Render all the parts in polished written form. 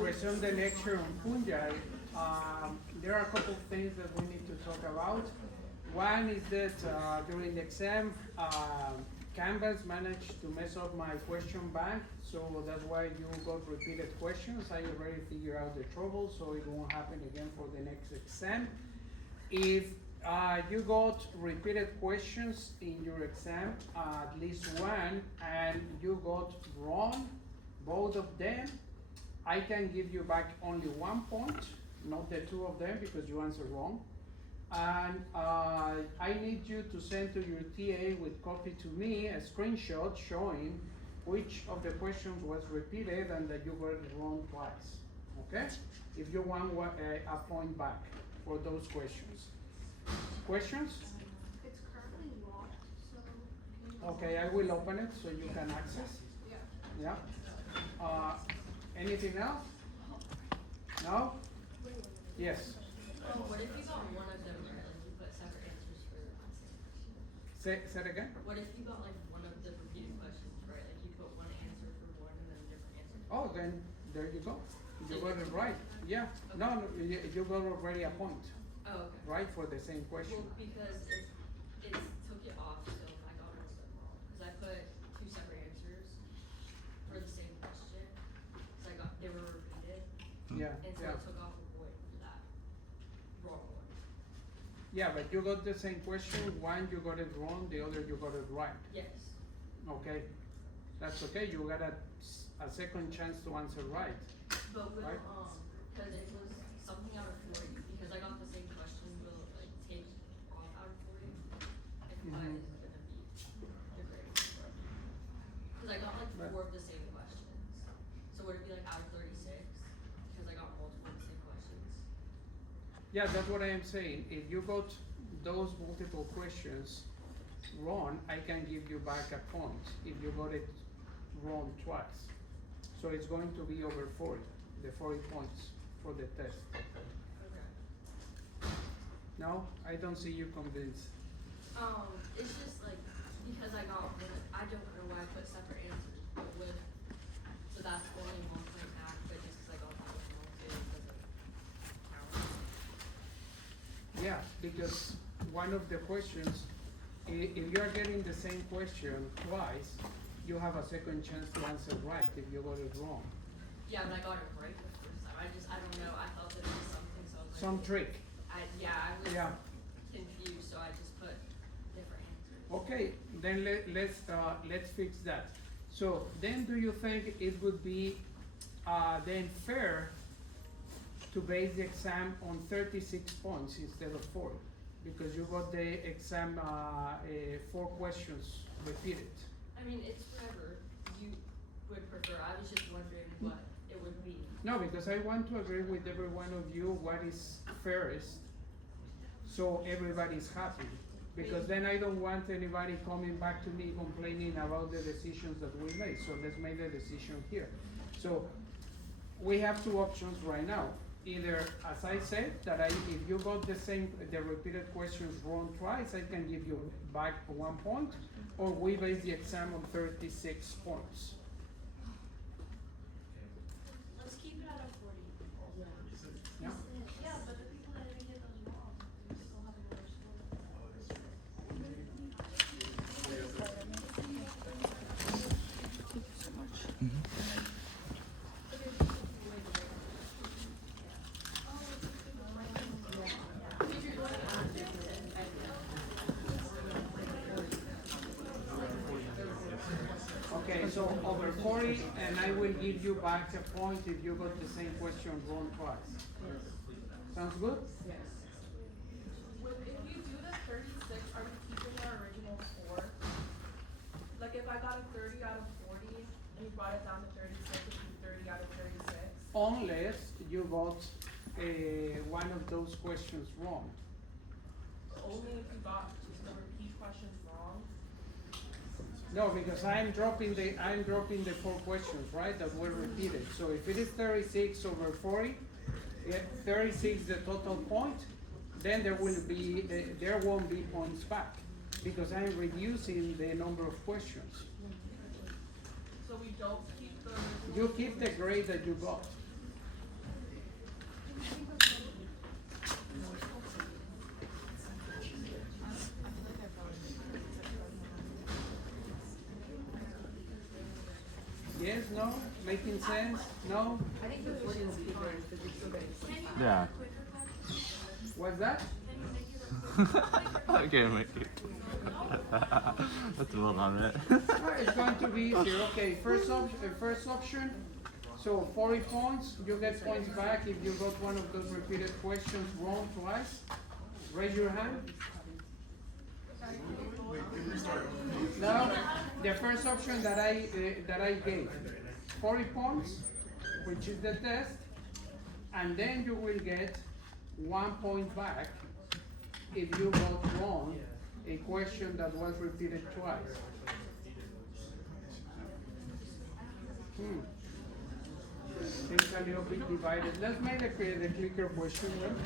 resume the lecture on fungi, there are a couple of things that we need to talk about. One is that during the exam, Canvas managed to mess up my question bank, so that's why you got repeated questions. I already figured out the trouble, so it won't happen again for the next exam. If you got repeated questions in your exam, at least one, and you got wrong, both of them, I can give you back only 1 point, not the two of them because you answered wrong. And I need you to send to your TA with copy to me a screenshot showing which of the questions was repeated and that you got it wrong twice, okay? If you want a point back for those questions. Questions? It's currently locked, so. Okay, I will open it so you can access. Yeah. Yeah? Anything else? No? Yes. What if you got one of them right? Like you put separate answers for the same question. Say it again? What if you got like one of the repeated questions right? Like you put one answer for one and then a different answer for Oh, then there you go. You got it right. Yeah. Okay. No, you got already a point, Oh, okay. right, for the same question. Well, because it took it off, so I got one of them wrong. Because I put two separate answers for the same question. So they were repeated. Yeah, And so yeah. it took off a point for that wrong one. Yeah, but you got the same question. One you got it wrong, the other you got it right. Yes. Okay, that's okay. You got a second chance to answer right. But will, Right. because it was something out of 40, because I got the same question, will it like take off out of 40? If I Mhm. is gonna be the grade. Because I got like Right. 4 of the same questions. So would it be like out of 36? Because I got multiple of the same questions. Yeah, that's what I am saying. If you got those multiple questions wrong, I can give you back a point if you got it wrong twice. So it's going to be over 40, the 40 points for the test. Okay. No, I don't see you convinced. It's just like, because I got one, I don't know why I put separate answers, but with, so that's only 1 point back, but just because I got that one wrong too, doesn't count. Yeah, because one of the questions, if you're getting the same question twice, you have a second chance to answer right if you got it wrong. Yeah, but I got it right the first time. I don't know. I thought that it was something, so I was like. Some trick. I was Yeah. confused, so I just put different answers. Okay, then let's fix that. So then do you think it would be then fair to base the exam on 36 points instead of 40? Because you got the exam 4 questions repeated. I mean, it's whatever you would prefer. I was just wondering what it would be. No, because I want to agree with every one of you what is fairest, so everybody's happy. Because then I don't want anybody coming back to me complaining about the decisions that we made, so let's make the decision here. So, we have 2 options right now. Either, as I said, that if you got the repeated questions wrong twice, I can give you back 1 point, or we base the exam on 36 points. Let's keep it out of 40. Yeah? Yeah, but the people that didn't get those wrong, they still have a lower score. Okay, so over 40, and I will give you back a point if you got the same question wrong twice. Sounds good? If you do the 36, are you keeping your original score? Like if I got a 30 out of 40 and you brought it down to 36, it'd be 30 out of 36? Unless you got one of those questions wrong. Only if you got the repeat questions wrong? No, because I'm dropping the 4 questions, right, that were repeated. So if it is 36 over 40, 36 the total point, then there won't be points back, because I'm reducing the number of questions. So we don't keep the original? You keep the grade that you got. No? Making sense? No? I think the 40 will be good because you're still getting Can you 25. make Yeah. it a quicker question? What's that? Can you make it a quicker Okay, make it. That's a little on it. It's going to be easier. Okay, first option. So 40 points. You get points back if you got one of those repeated questions wrong twice. Raise your hand. Now, the first option that I gave, 40 points, which is the test, and then you will get 1 point back if you got wrong a question that was repeated twice. Things a little bit divided. Let's make the clicker question one.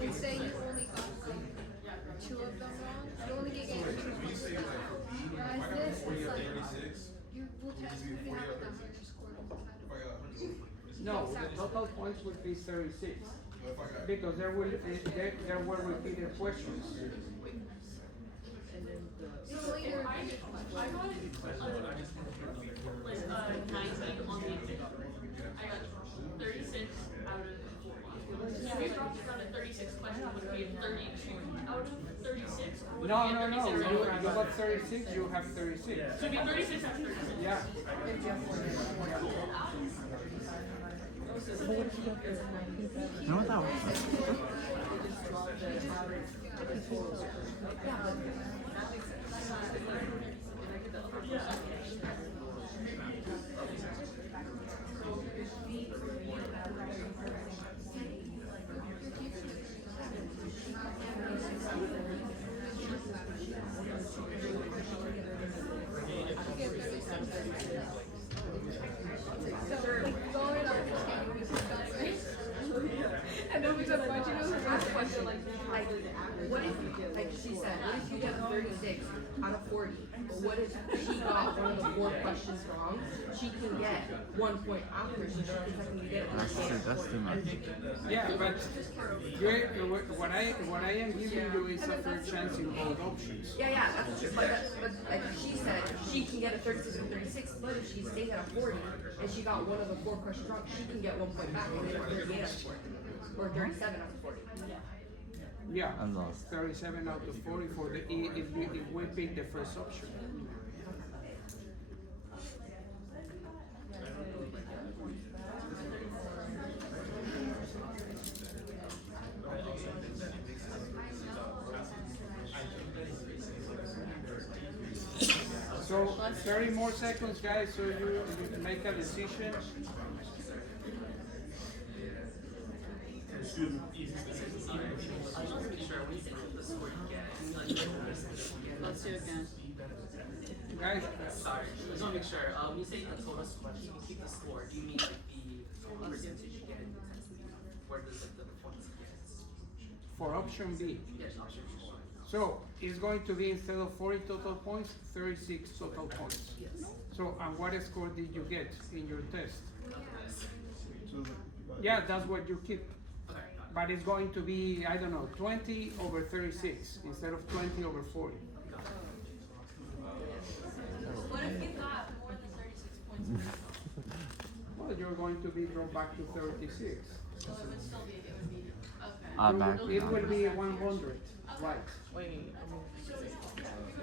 And say you only got like 2 of them wrong, you only get 2 points back. Whereas this is like, you will technically have like a higher score than that. No, the total points would be 36 because there were repeated questions. It's only your repeated I got like 90 on the exam. I got 36 out of 40. So we dropped it down to 36 questions, would be 32 out of 36? Or would it be No. 36 You out of got 36, you have 36. So it'd be 36 out of 36. Yeah. You know what that was? going on understanding these stuff, right? And then we just want you to know I have a question, like, what if, like she said, what if you get 36 out of 40? But what if she got one of the 4 questions wrong? She can get 1 point after, so she can technically get it. That's too much. Yeah, but what I am giving you is a fair chance in both options. Yeah, that's true. But like she said, she can get a 36 and 36. But if she stayed at a 40 and she got one of the 4 questions wrong, she can get 1 point back and get 38 out of 40 or 37 out of 40. Yeah, I'm lost. 37 out of 40 for the if we pick the first option. So 30 more seconds, guys, so you can make a decision. Let's do it again. Guys, Sorry, just want to make sure. When you say the total score, you can keep the score. Do you mean like the percentage you get in the test? Where does like the points get? for option B. Yes, option four. So it's going to be instead of 40 total points, 36 total points. Yes. So, and what score did you get in your test? Well, Yeah, that's what you keep. Okay. But it's going to be, I don't know, 20 over 36 instead of 20 over 40. What if you got more than 36 points? Well, you're going to be dropped back to 36. So it would still be, it would be, okay. Back It will be 100, right? Wait, So if it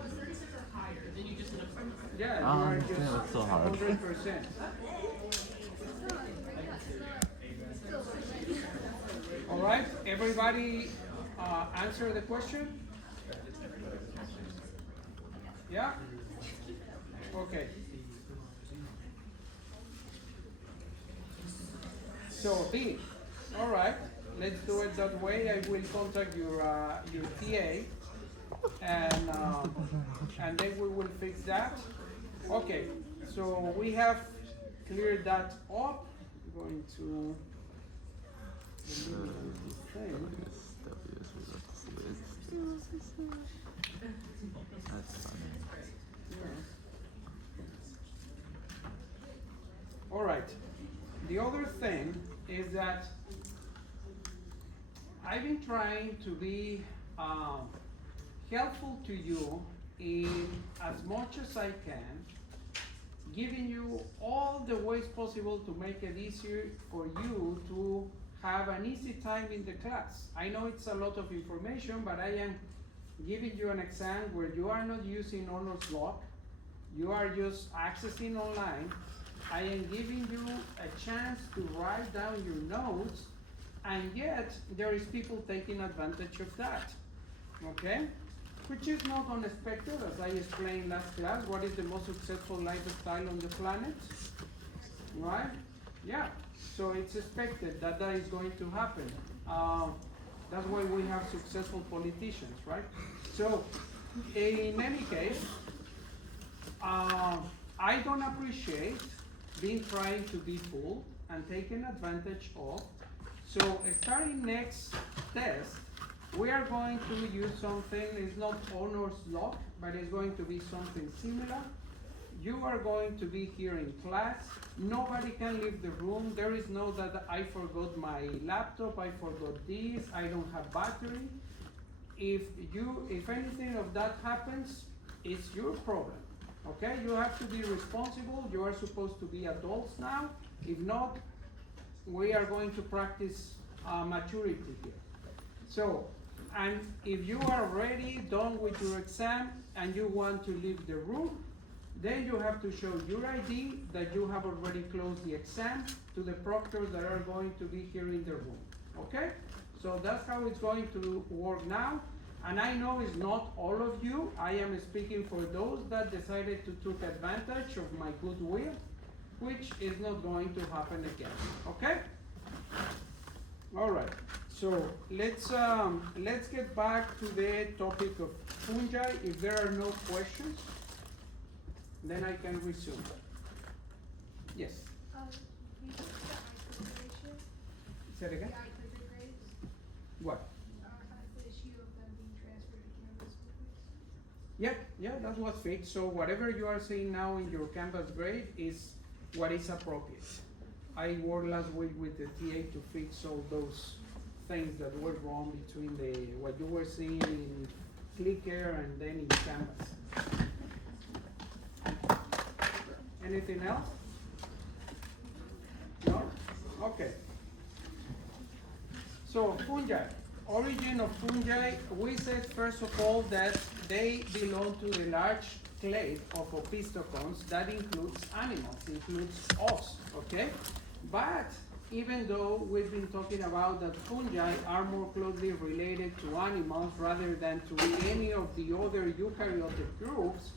was 36 or higher, then you just did a practice. Yeah, Oh, you are yeah, just that's so hard. 100%. All right, everybody answer the question? Yeah? Okay. So B, all right, let's do it that way. I will contact your TA, and then we will fix that. Okay, so we have cleared that up. I'm going to eliminate this thing. That's funny. All right. The other thing is that I've been trying to be helpful to you in as much as I can, giving you all the ways possible to make it easier for you to have an easy time in the class. I know it's a lot of information, but I am giving you an exam where you are not using honors block, you are just accessing online. I am giving you a chance to write down your notes, and yet there is people taking advantage of that, okay? Which is not unexpected, as I explained last class. What is the most successful lifestyle on the planet? Right? Yeah, so it's expected that that is going to happen. That's why we have successful politicians, right? So, in any case, I don't appreciate being trying to be fooled and taken advantage of. So starting next test, we are going to use something, it's not honors block, but it's going to be something similar. You are going to be here in class. Nobody can leave the room. There is no that I forgot my laptop, I forgot this, I don't have battery. If anything of that happens, it's your problem. Okay, you have to be responsible. You are supposed to be adults now. If not, we are going to practice maturity here. So, and if you are already done with your exam and you want to leave the room, then you have to show your ID that you have already closed the exam to the proctors that are going to be here in the room. Okay? So that's how it's going to work now. And I know it's not all of you. I am speaking for those that decided to take advantage of my goodwill, which is not going to happen again. Okay? All right. So let's get back to the topic of fungi. If there are no questions, then I can resume. Yes. You took the I-clicker ratio, Say it the again. I-clicker grades, What? has the issue of them being transferred to Canvas quickly. Yeah, that was fixed. So whatever you are seeing now in your Canvas grade is what is appropriate. I worked last week with the TA to fix all those things that were wrong between what you were seeing in Clicker and then in Canvas. Anything else? No? Okay. So fungi, origin of fungi, we said first of all that they belong to the large clade of opisthocones that includes animals, includes us, okay? But even though we've been talking about that fungi are more closely related to animals rather than to any of the other eukaryotic groups,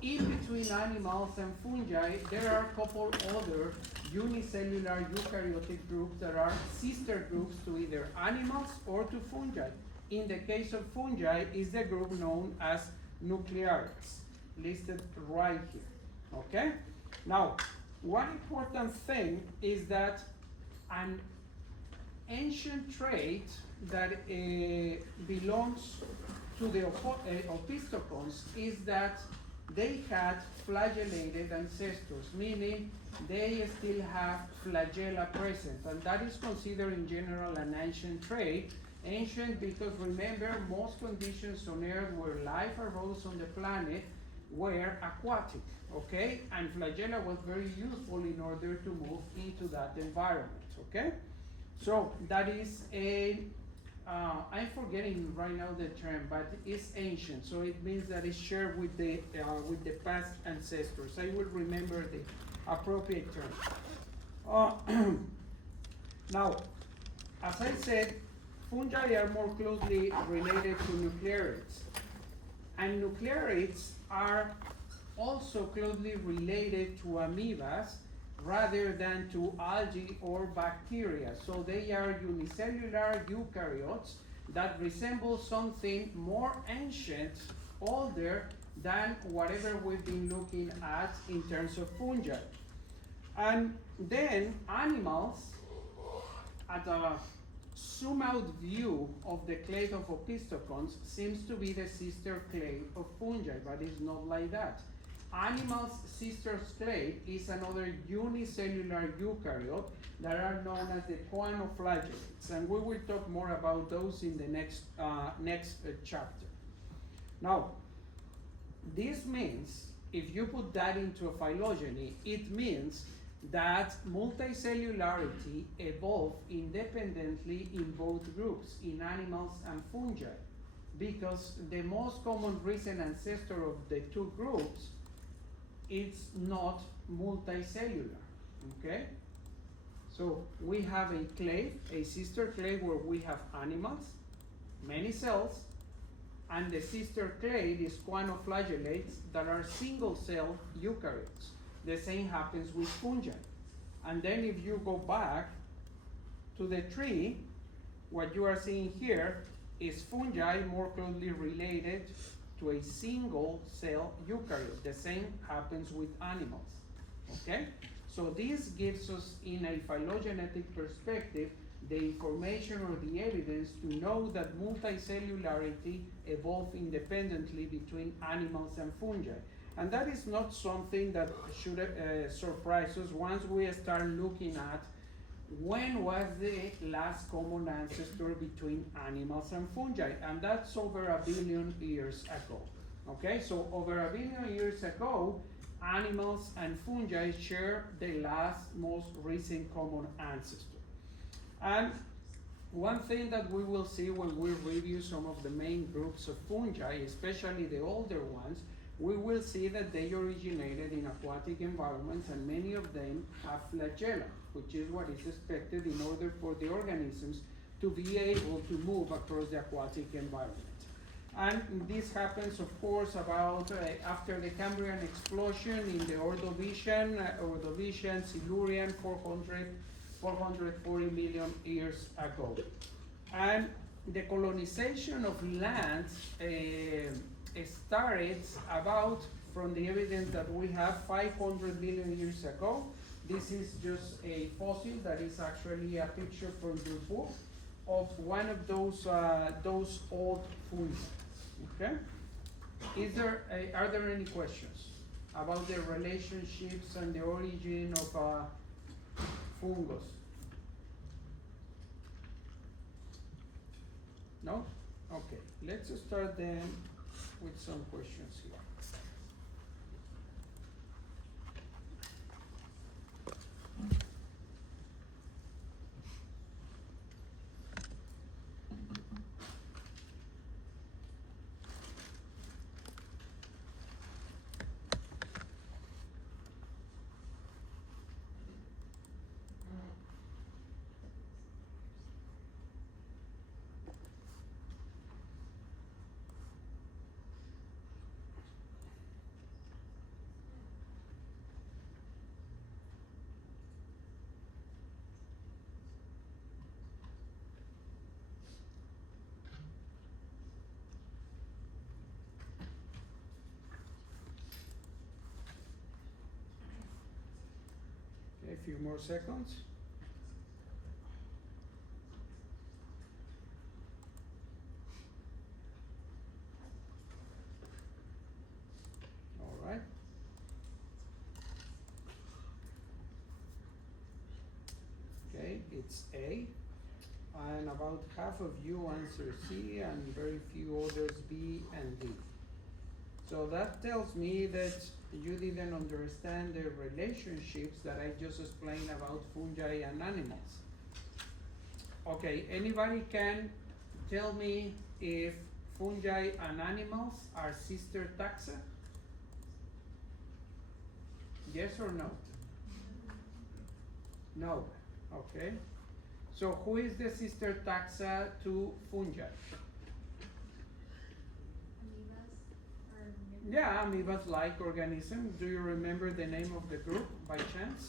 in between animals and fungi, there are a couple other unicellular eukaryotic groups that are sister groups to either animals or to fungi. In the case of fungi, is the group known as nuclearics, listed right here, okay? Now, one important thing is that an ancient trait that belongs to the opisthocones is that they had flagellated ancestors, meaning they still have flagella present, and that is considered in general an ancient trait. Ancient because remember, most conditions on Earth where life arose on the planet were aquatic, okay? And flagella was very useful in order to move into that environment, okay? So that is a, I'm forgetting right now the term, but it's ancient, so it means that it's shared with the past ancestors. I will remember the appropriate term. Now, as I said, fungi are more closely related to nuclearids, and nuclearids are also closely related to amoebas rather than to algae or bacteria. So they are unicellular eukaryotes that resemble something more ancient, older than whatever we've been looking at in terms of fungi. And then animals, at a zoom out view of the clade of opisthokonts, seems to be the sister clade of fungi, but it's not like that. Animals' sister clade is another unicellular eukaryote that are known as the choanoflagellates, and we will talk more about those in the next chapter. Now, this means, if you put that into a phylogeny, it means that multicellularity evolved independently in both groups, in animals and fungi, because the most common recent ancestor of the two groups is not multicellular, okay? So we have a clade, a sister clade where we have animals, many cells, and the sister clade is choanoflagellates that are single cell eukaryotes. The same happens with fungi. And then if you go back to the tree, what you are seeing here is fungi more closely related to a single cell eukaryote. The same happens with animals, okay? So this gives us, in a phylogenetic perspective, the information or the evidence to know that multicellularity evolved independently between animals and fungi. And that is not something that should surprise us once we start looking at when was the last common ancestor between animals and fungi, and that's over 1 billion years ago. Okay, so over 1 billion years ago, animals and fungi share the last most recent common ancestor. And one thing that we will see when we review some of the main groups of fungi, especially the older ones, we will see that they originated in aquatic environments, and many of them have flagella, which is what is expected in order for the organisms to be able to move across the aquatic environment. And this happens, of course, about after the Cambrian explosion in the Ordovician, Silurian, 440 million years ago. And the colonization of lands started about, from the evidence that we have, 500 million years ago. This is just a fossil that is actually a picture from your book of one of those old fungi. Okay? Are there any questions about the relationships and the origin of fungus? No? Okay. Let's start then with some questions here. A few more seconds. All Okay, it's A. And about half of you answer C and very few others B and D. So that tells me that you didn't understand the relationships that I just explained about fungi and animals. Okay, anybody can tell me if fungi and animals are sister taxa? Yes or no? No, okay. So who is the sister taxa to fungi? Amoebas or Yeah, amoebas-like organisms. Do you remember the name of the group by chance?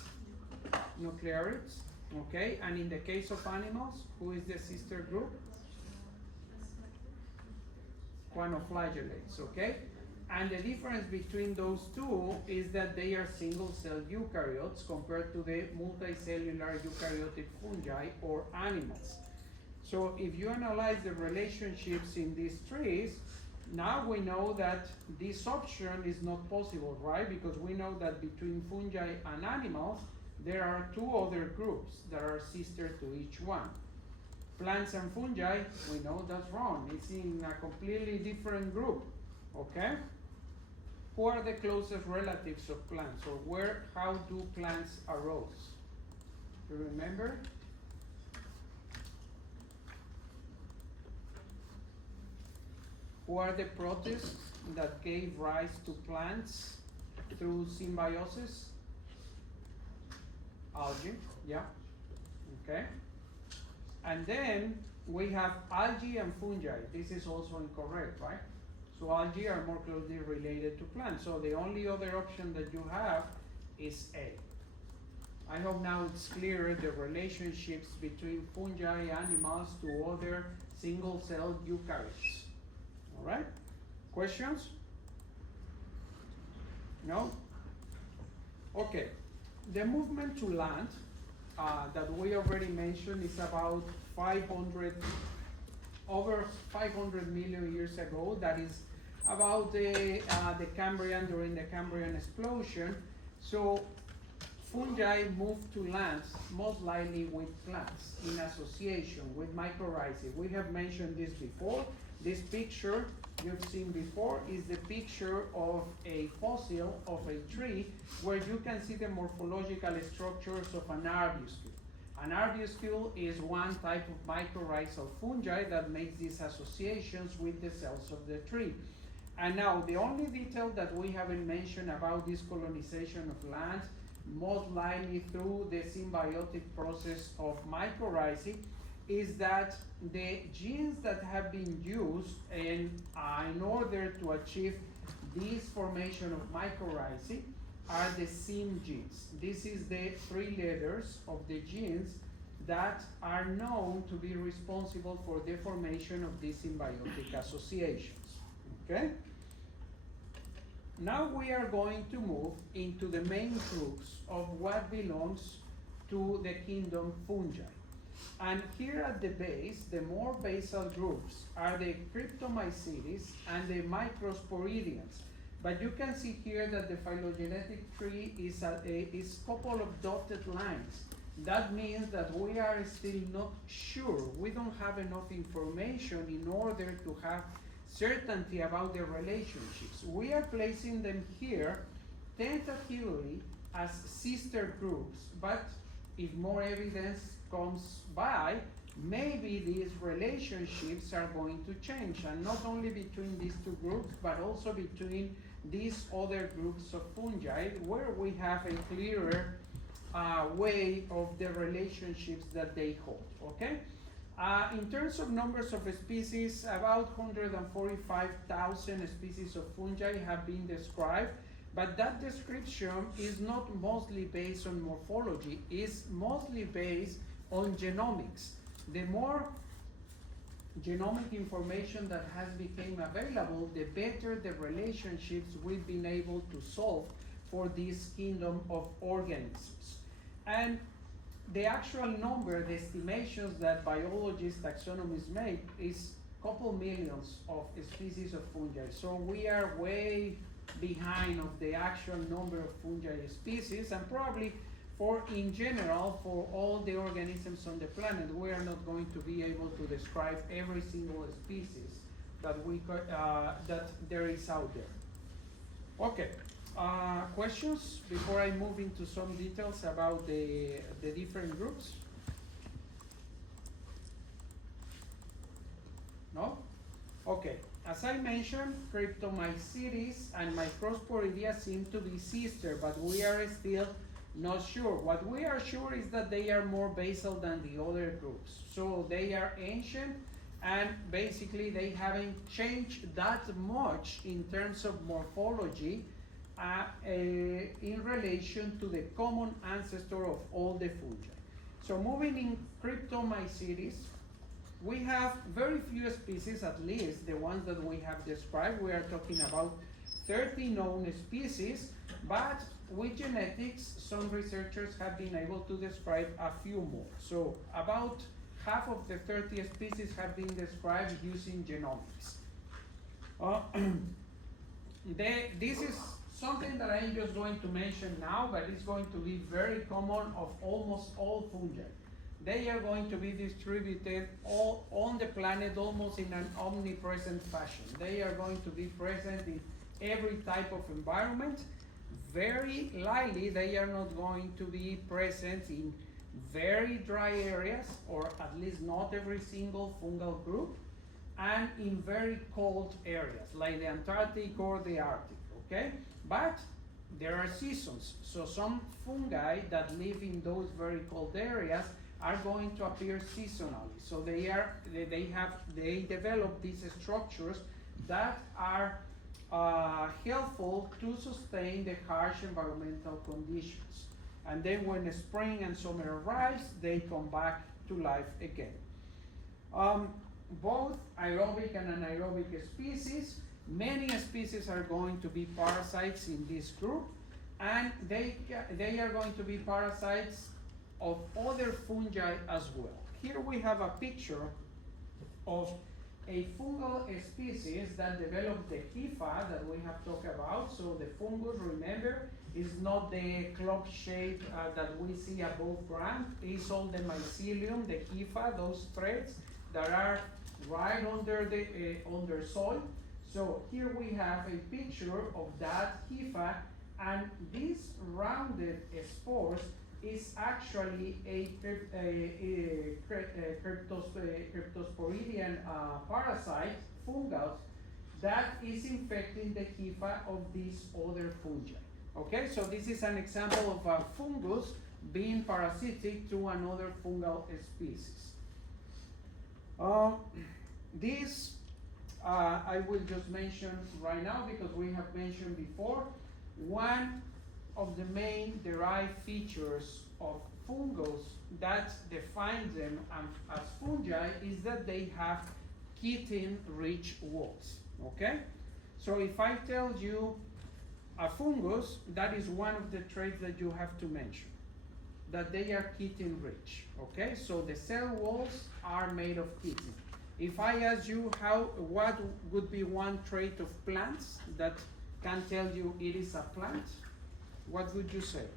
Nuclearids. Okay, and in the case of animals, who is the sister group? Quanoflagellates, okay? And the difference between those two is that they are single-cell eukaryotes compared to the multicellular eukaryotic fungi or animals. So if you analyze the relationships in these trees, now we know that this option is not possible, right? Because we know that between fungi and animals, there are two other groups that are sister to each one. Plants and fungi, we know that's wrong. It's in a completely different group, okay? Who are the closest relatives of plants, or how do plants arose? Do you remember? Who are the protists that gave rise to plants through symbiosis? Algae, yeah, okay. And then we have algae and fungi. This is also incorrect, right? So algae are more closely related to plants. So the only other option that you have is A. I hope now it's clear the relationships between fungi, animals to other single-cell eukaryotes. All right? Questions? No? Okay. The movement to land that we already mentioned is about over 500 million years ago. That is about the Cambrian, during the Cambrian explosion. So fungi moved to land most likely with plants in association with mycorrhizae. We have mentioned this before. This picture you've seen before is the picture of a fossil of a tree where you can see the morphological structures of an arbuscule. An arbuscule is one type of mycorrhizal fungi that makes these associations with the cells of the tree. And now the only detail that we haven't mentioned about this colonization of land, most likely through the symbiotic process of mycorrhizae, is that the genes that have been used in order to achieve this formation of mycorrhizae are the SIM genes. This is the 3 letters of the genes that are known to be responsible for the formation of these symbiotic associations. Okay? Now we are going to move into the main groups of what belongs to the kingdom fungi. And here at the base, the more basal groups are the cryptomycetes and the microsporidians. But you can see here that the phylogenetic tree is a couple of dotted lines. That means that we are still not sure. We don't have enough information in order to have certainty about the relationships. We are placing them here tentatively as sister groups, but if more evidence comes by, maybe these relationships are going to change, and not only between these two groups, but also between these other groups of fungi, where we have a clearer way of the relationships that they hold, okay? In terms of numbers of species, about 145,000 species of fungi have been described, but that description is not mostly based on morphology, it's mostly based on genomics. The more genomic information that has become available, the better the relationships we've been able to solve for this kingdom of organisms. And the actual number, the estimations that biologists, taxonomists make is a couple millions of species of fungi. So we are way behind of the actual number of fungi species, and probably for in general, for all the organisms on the planet, we are not going to be able to describe every single species that that there is out there. Okay, questions before I move into some details about the different groups? No? Okay, as I mentioned, Cryptomycetes and Microsporidia seem to be sister, but we are still not sure. What we are sure is that they are more basal than the other groups. So they are ancient, and basically they haven't changed that much in terms of morphology in relation to the common ancestor of all the fungi. So moving in Cryptomycetes, we have very few species, at least the ones that we have described. We are talking about 30 known species, but with genetics, some researchers have been able to describe a few more. So about half of the 30 species have been described using genomics. This is something that I'm just going to mention now, but it's going to be very common of almost all fungi. They are going to be distributed all on the planet almost in an omnipresent fashion. They are going to be present in every type of environment. Very likely they are not going to be present in very dry areas, or at least not every single fungal group, and in very cold areas like the Antarctic or the Arctic, okay? But there are seasons, so some fungi that live in those very cold areas are going to appear seasonally. So they develop these structures that are helpful to sustain the harsh environmental conditions. And then when spring and summer arrives, they come back to life again. Both aerobic and anaerobic species, many species are going to be parasites in this group, and they are going to be parasites of other fungi as well. Here we have a picture of a fungal species that developed the hypha that we have talked about. So the fungus, remember, is not the clock shape that we see above ground. It's all the mycelium, the hypha, those threads that are right under the under soil. So here we have a picture of that hypha, and these rounded spores is actually a Cryptosporidian parasite, fungus, that is infecting the hypha of these other fungi. Okay, so this is an example of a fungus being parasitic to another fungal species. This I will just mention right now because we have mentioned before. One of the main derived features of fungus that defines them as fungi is that they have chitin-rich walls, okay? So if I tell you a fungus, that is one of the traits that you have to mention, that they are chitin-rich, okay? So the cell walls are made of chitin. If I ask you what would be one trait of plants that can tell you it is a plant, what would you say?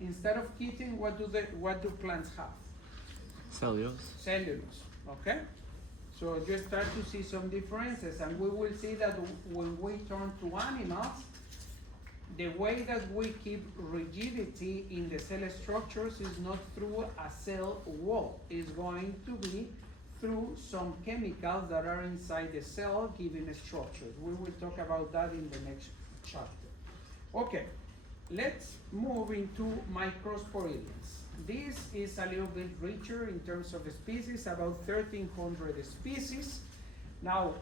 Instead of chitin, what do plants have? Cellulose. Cellulose, okay? So you start to see some differences, and we will see that when we turn to animals, the way that we keep rigidity in the cell structures is not through a cell wall. It's going to be through some chemicals that are inside the cell giving structures. We will talk about that in the next chapter. Okay, let's move into Microsporidians. This is a little bit richer in terms of species, about 1,300 species. Now,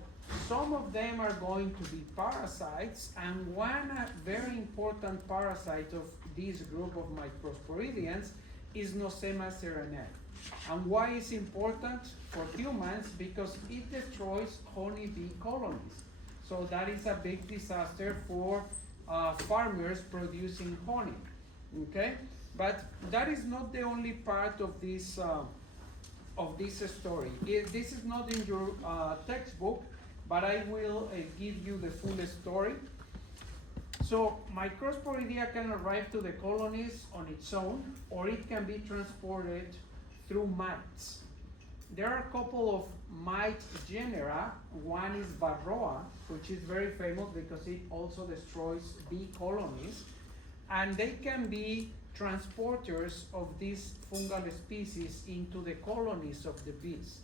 some of them are going to be parasites, and one very important parasite of this group of Microsporidians is Nosema serenale. And why is important for humans? Because it destroys honeybee colonies. So that is a big disaster for farmers producing honey, okay? But that is not the only part of this story. This is not in your textbook, but I will give you the full story. So Microsporidia can arrive to the colonies on its own, or it can be transported through mites. There are a couple of mite genera. One is Varroa, which is very famous because it also destroys bee colonies. And they can be transporters of these fungal species into the colonies of the bees,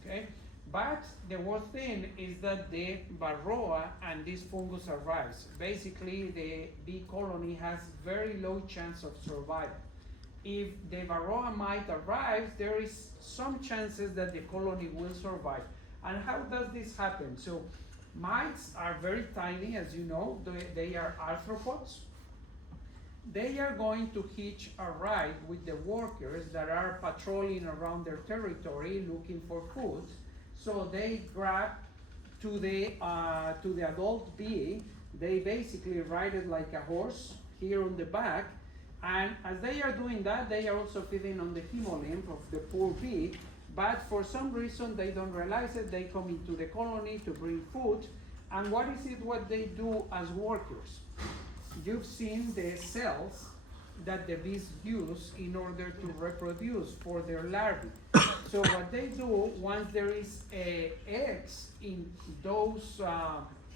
okay? But the worst thing is that the Varroa and this fungus arrives. Basically, the bee colony has very low chance of survival. If the Varroa mite arrives, there is some chances that the colony will survive. And how does this happen? So mites are very tiny, as you know. They are arthropods. They are going to hitch a ride with the workers that are patrolling around their territory looking for food. So they grab to the adult bee. They basically ride it like a horse here on the back. And as they are doing that, they are also feeding on the hemolymph of the poor bee. But for some reason, they don't realize it. They come into the colony to bring food. And what they do as workers? You've seen the cells that the bees use in order to reproduce for their larvae. So what they do, once there is eggs in those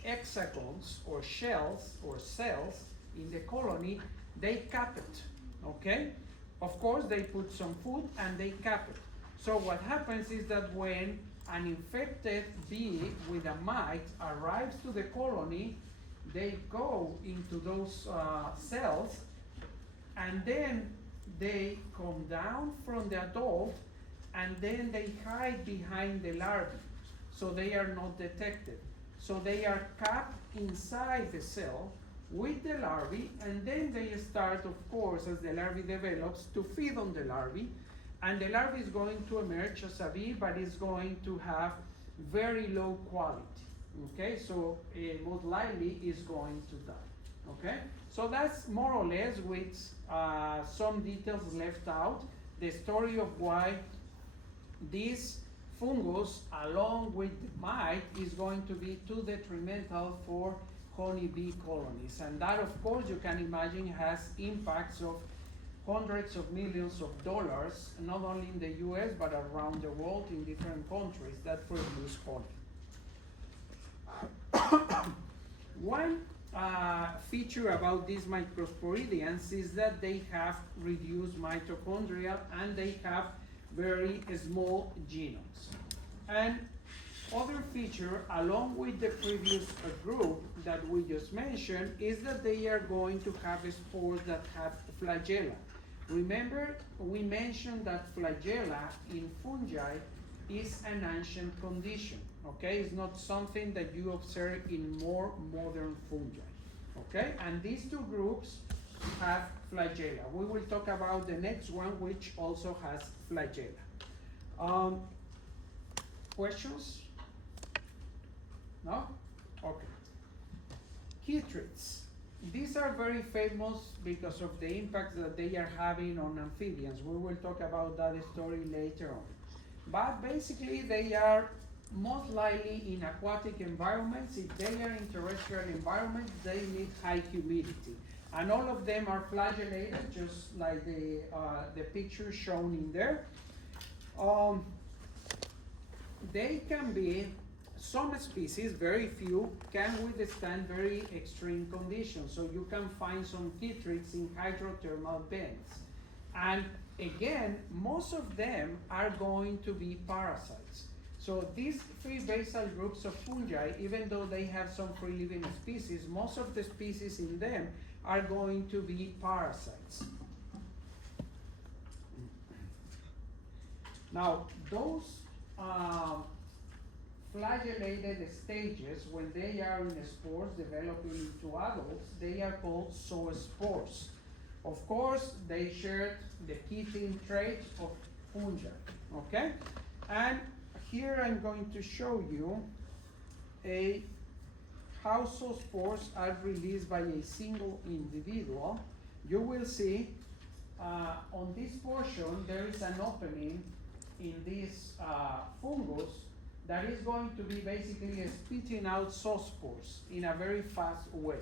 hexagons or shells or cells in the colony, they cap it, okay? Of course, they put some food and they cap it. So what happens is that when an infected bee with a mite arrives to the colony, they go into those cells, and then they come down from the adult, and then they hide behind the larvae, so they are not detected. So they are capped inside the cell with the larvae, and then they start, of course, as the larvae develops, to feed on the larvae, and the larvae is going to emerge as a bee, but it's going to have very low quality. Okay, so most likely is going to die. Okay, so that's more or less with some details left out, the story of why this fungus, along with mite, is going to be too detrimental for honeybee colonies. And that, of course, you can imagine has impacts of hundreds of millions of dollars, not only in the US, but around the world in different countries that produce honey. One feature about these microsporidians is that they have reduced mitochondria and they have very small genomes. And other feature, along with the previous group that we just mentioned, is that they are going to have spores that have flagella. Remember, we mentioned that flagella in fungi is an ancient condition. Okay, it's not something that you observe in more modern fungi. Okay, and these two groups have flagella. We will talk about the next one, which also has flagella. Questions? No? Okay. Chytrids. These are very famous because of the impact that they are having on amphibians. We will talk about that story later on. But basically, they are most likely in aquatic environments. If they are in terrestrial environments, they need high humidity. And all of them are flagellated, just like the picture shown in there. They can be, some species, very few, can withstand very extreme conditions. So you can find some chytrids in hydrothermal vents. And again, most of them are going to be parasites. So these three basal groups of fungi, even though they have some free living species, most of the species in them are going to be parasites. Now, those flagellated stages, when they are in spores developing into adults, they are called zoospores. Of course, they share the keeping trait of fungi, okay? And here I'm going to show you how zoospores are released by a single individual. You will see on this portion there is an opening in this fungus that is going to be basically spitting out zoospores in a very fast way.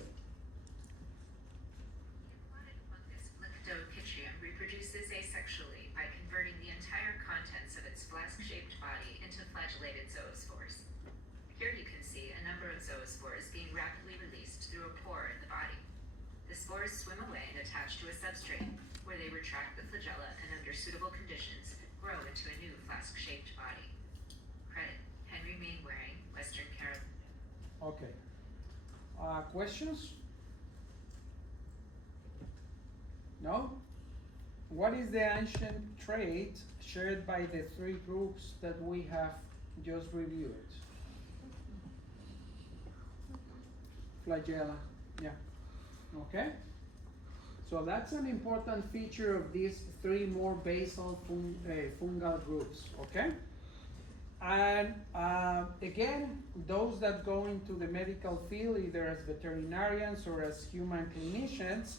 spores swim away and attach to a substrate, where they retract the flagella and under suitable conditions, grow into a new flask-shaped body. Credit, Henry Mainwaring, Western Carolina. Okay. Questions? No? What is the ancient trait shared by the three groups that we have just reviewed? Flagella, yeah. Okay? So that's an important feature of these three more basal fungal groups, okay? And again, those that go into the medical field, either as veterinarians or as human clinicians,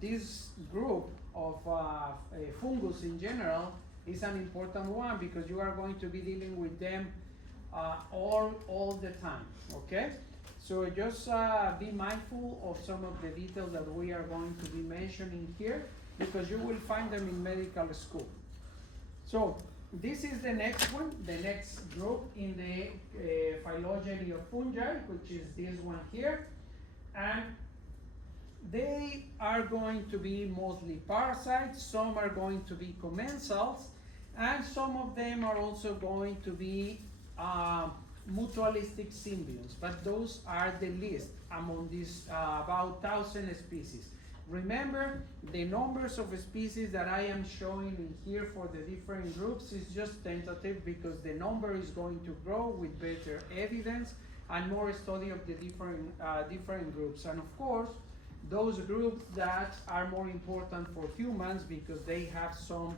this group of fungus in general is an important one because you are going to be dealing with them all the time, okay? So just be mindful of some of the details that we are going to be mentioning here because you will find them in medical school. So this is the next one, the next group in the phylogeny of fungi, which is this one here. And they are going to be mostly parasites, some are going to be commensals, and some of them are also going to be mutualistic symbionts, but those are the least among these about 1,000 species. Remember, the numbers of species that I am showing in here for the different groups is just tentative because the number is going to grow with better evidence and more study of the different groups. And of course, those groups that are more important for humans because they have some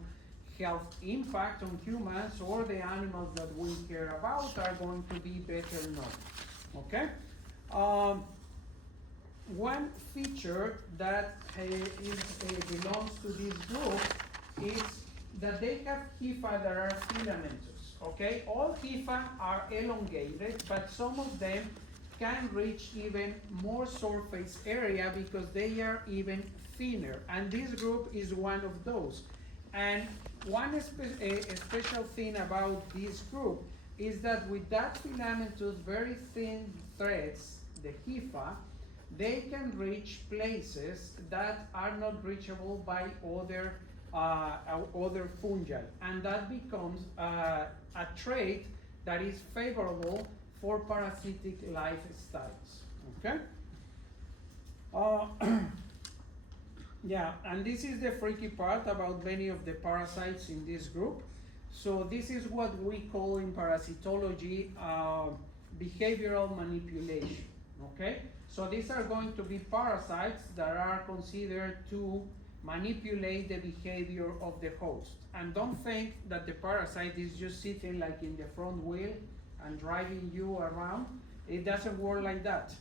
health impact on humans or the animals that we care about are going to be better known, okay? One feature that belongs to this group is that they have hypha that are filamentous, okay? All hypha are elongated, but some of them can reach even more surface area because they are even thinner, and this group is one of those. And one special thing about this group is that with that filamentous, very thin threads, the hypha, they can reach places that are not reachable by other fungi, and that becomes a trait that is favorable for parasitic lifestyles. Okay. Yeah, and this is the freaky part about many of the parasites in this group. So this is what we call in parasitology behavioral manipulation, okay? So these are going to be parasites that are considered to manipulate the behavior of the host. And don't think that the parasite is just sitting like in the front wheel and driving you around. It doesn't work like that.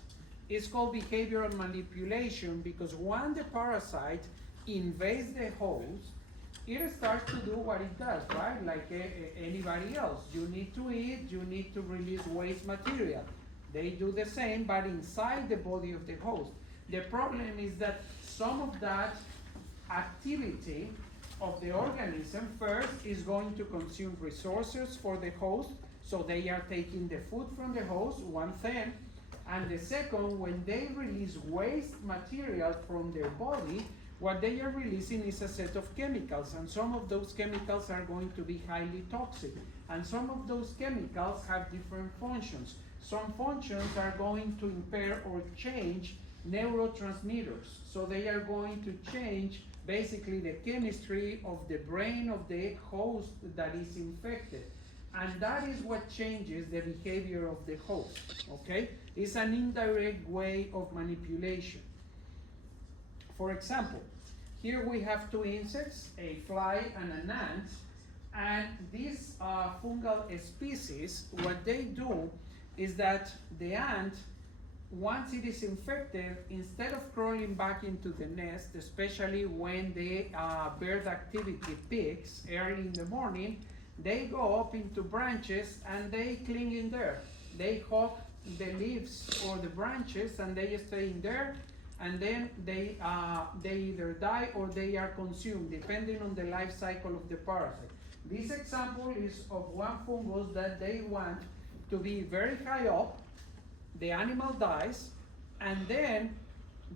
It's called behavioral manipulation because when the parasite invades the host, it starts to do what it does, right? Like anybody else. You need to eat, you need to release waste material. They do the same, but inside the body of the host. The problem is that some of that activity of the organism first is going to consume resources for the host, so they are taking the food from the host, one thing. And the second, when they release waste material from their body, what they are releasing is a set of chemicals, and some of those chemicals are going to be highly toxic. And some of those chemicals have different functions. Some functions are going to impair or change neurotransmitters. So they are going to change basically the chemistry of the brain of the host that is infected. And that is what changes the behavior of the host, okay? It's an indirect way of manipulation. For example, here we have two insects, a fly and an ant, and these fungal species, what they do is that the ant, once it is infected, instead of crawling back into the nest, especially when the bird activity peaks early in the morning, they go up into branches and they cling in there. They hug the leaves or the branches and they stay in there, and then they either die or they are consumed depending on the life cycle of the parasite. This example is of one fungus that they want to be very high up, the animal dies, and then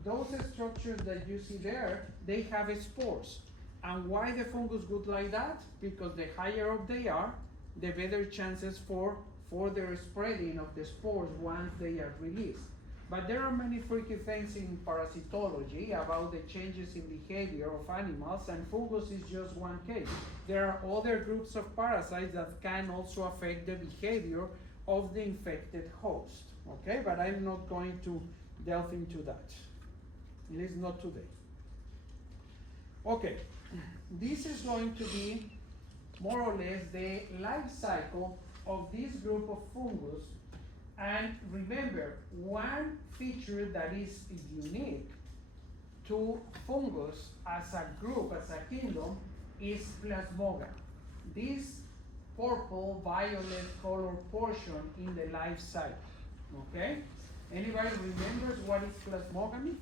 those structures that you see there, they have spores. And why the fungus good like that? Because the higher up they are, the better chances for further spreading of the spores once they are released. But there are many freaky things in parasitology about the changes in behavior of animals, and fungus is just one case. There are other groups of parasites that can also affect the behavior of the infected host. Okay, but I'm not going to delve into that. At least not today. Okay, this is going to be more or less the life cycle of this group of fungus. And remember, one feature that is unique to fungus as a group, as a kingdom, is plasmogamy. This purple, violet color portion in the life cycle. Okay? Anybody remembers what is plasmogamy?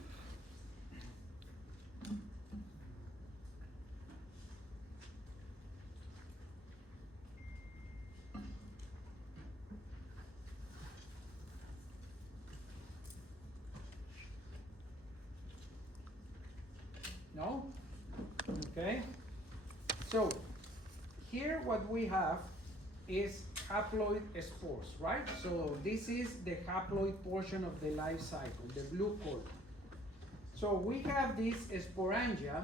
No? Okay. So, here what we have is haploid spores, right? So this is the haploid portion of the life cycle, the blue color. So we have these sporangia,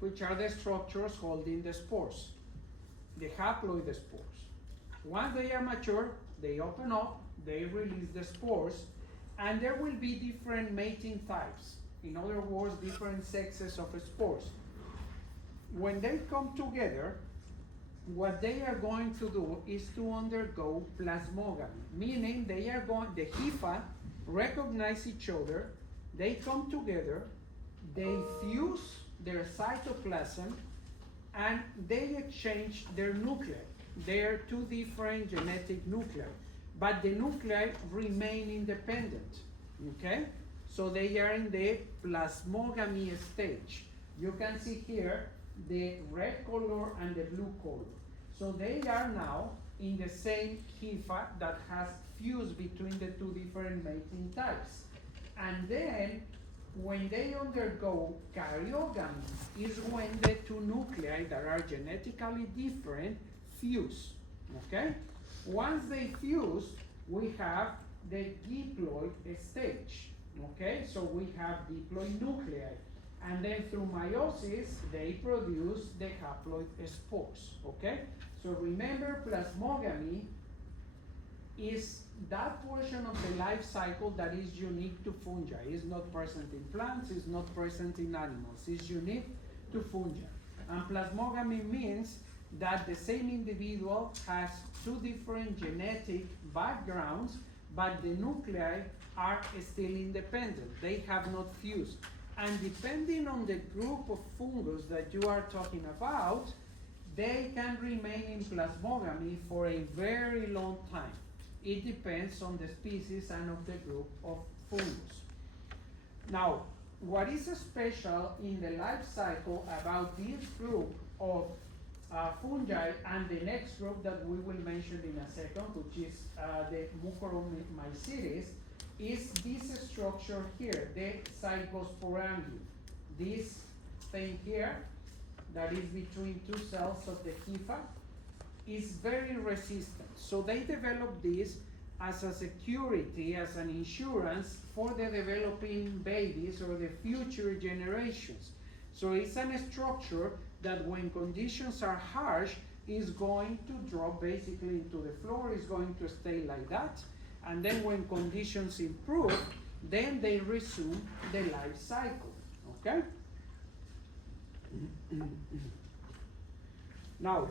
which are the structures holding the spores, the haploid spores. Once they are mature, they open up, they release the spores, and there will be different mating types. In other words, different sexes of spores. When they come together, what they are going to do is to undergo plasmogamy, meaning they are going, the hypha recognize each other, they come together, they fuse their cytoplasm, and they exchange their nuclei. They are two different genetic nuclei, but the nuclei remain independent, okay? So they are in the plasmogamy stage. You can see here the red color and the blue color. So they are now in the same hypha that has fused between the two different mating types. And then when they undergo karyogamy is when the two nuclei that are genetically different fuse, okay? Once they fuse, we have the diploid stage, okay? So we have diploid nuclei. And then through meiosis, they produce the haploid spores, okay? So remember, plasmogamy is that portion of the life cycle that is unique to fungi. It's not present in plants, it's not present in animals. It's unique to fungi. And plasmogamy means that the same individual has two different genetic backgrounds, but the nuclei are still independent. They have not fused. And depending on the group of fungus that you are talking about, they can remain in plasmogamy for a very long time. It depends on the species and of the group of fungus. Now, what is special in the life cycle about this group of fungi and the next group that we will mention in a second, which is the Mucoromycetes, is this structure here, the cyclosporangium. This thing here, that is between two cells of the hypha, is very resistant. So they develop this as a security, as an insurance for the developing babies or the future generations. So it's a structure that when conditions are harsh, is going to drop basically into the floor, is going to stay like that. And then when conditions improve, then they resume the life cycle, okay? Now,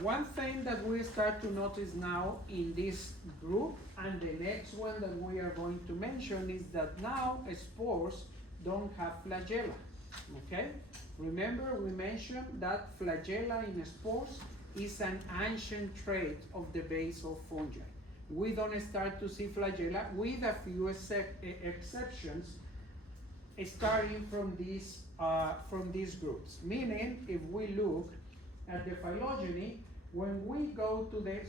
one thing that we start to notice now in this group, and the next one that we are going to mention, is that now spores don't have flagella, okay? Remember, we mentioned that flagella in spores is an ancient trait of the basal fungi. We don't start to see flagella with a few exceptions, starting from these groups. Meaning, if we look at the phylogeny, when we go to the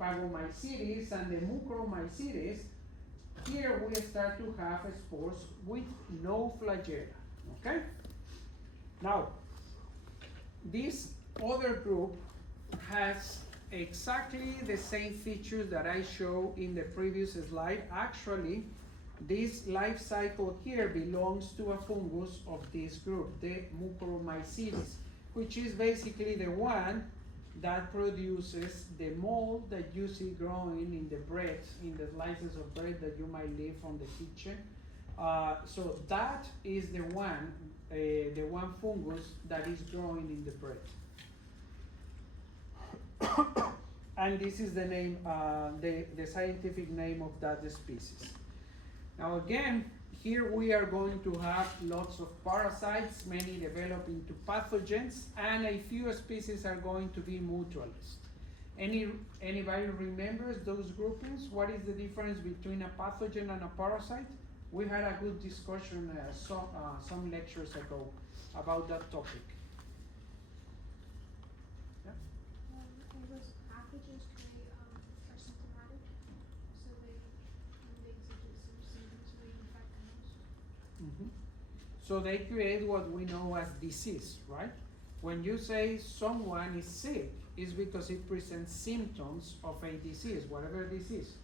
Phagomaecetes and the Mucoromycetes, here we start to have spores with no flagella, okay? Now, this other group has exactly the same features that I showed in the previous slide. Actually, this life cycle here belongs to a fungus of this group, the Mucormycetes, which is basically the one that produces the mold that you see growing in the bread, in the slices of bread that you might leave from the kitchen. So that is the one fungus that is growing in the bread. And this is the name, the scientific name of that species. Now again, here we are going to have lots of parasites, many develop into pathogens, and a few species are going to be mutualist. Anybody remembers those groupings? What is the difference between a pathogen and a parasite? We had a good discussion some lectures ago about that topic. Yeah? Those pathogens are symptomatic, so they exhibit some symptoms where you infect the most. So they create what we know as disease, right? When you say someone is sick, it's because it presents symptoms of a disease, whatever disease.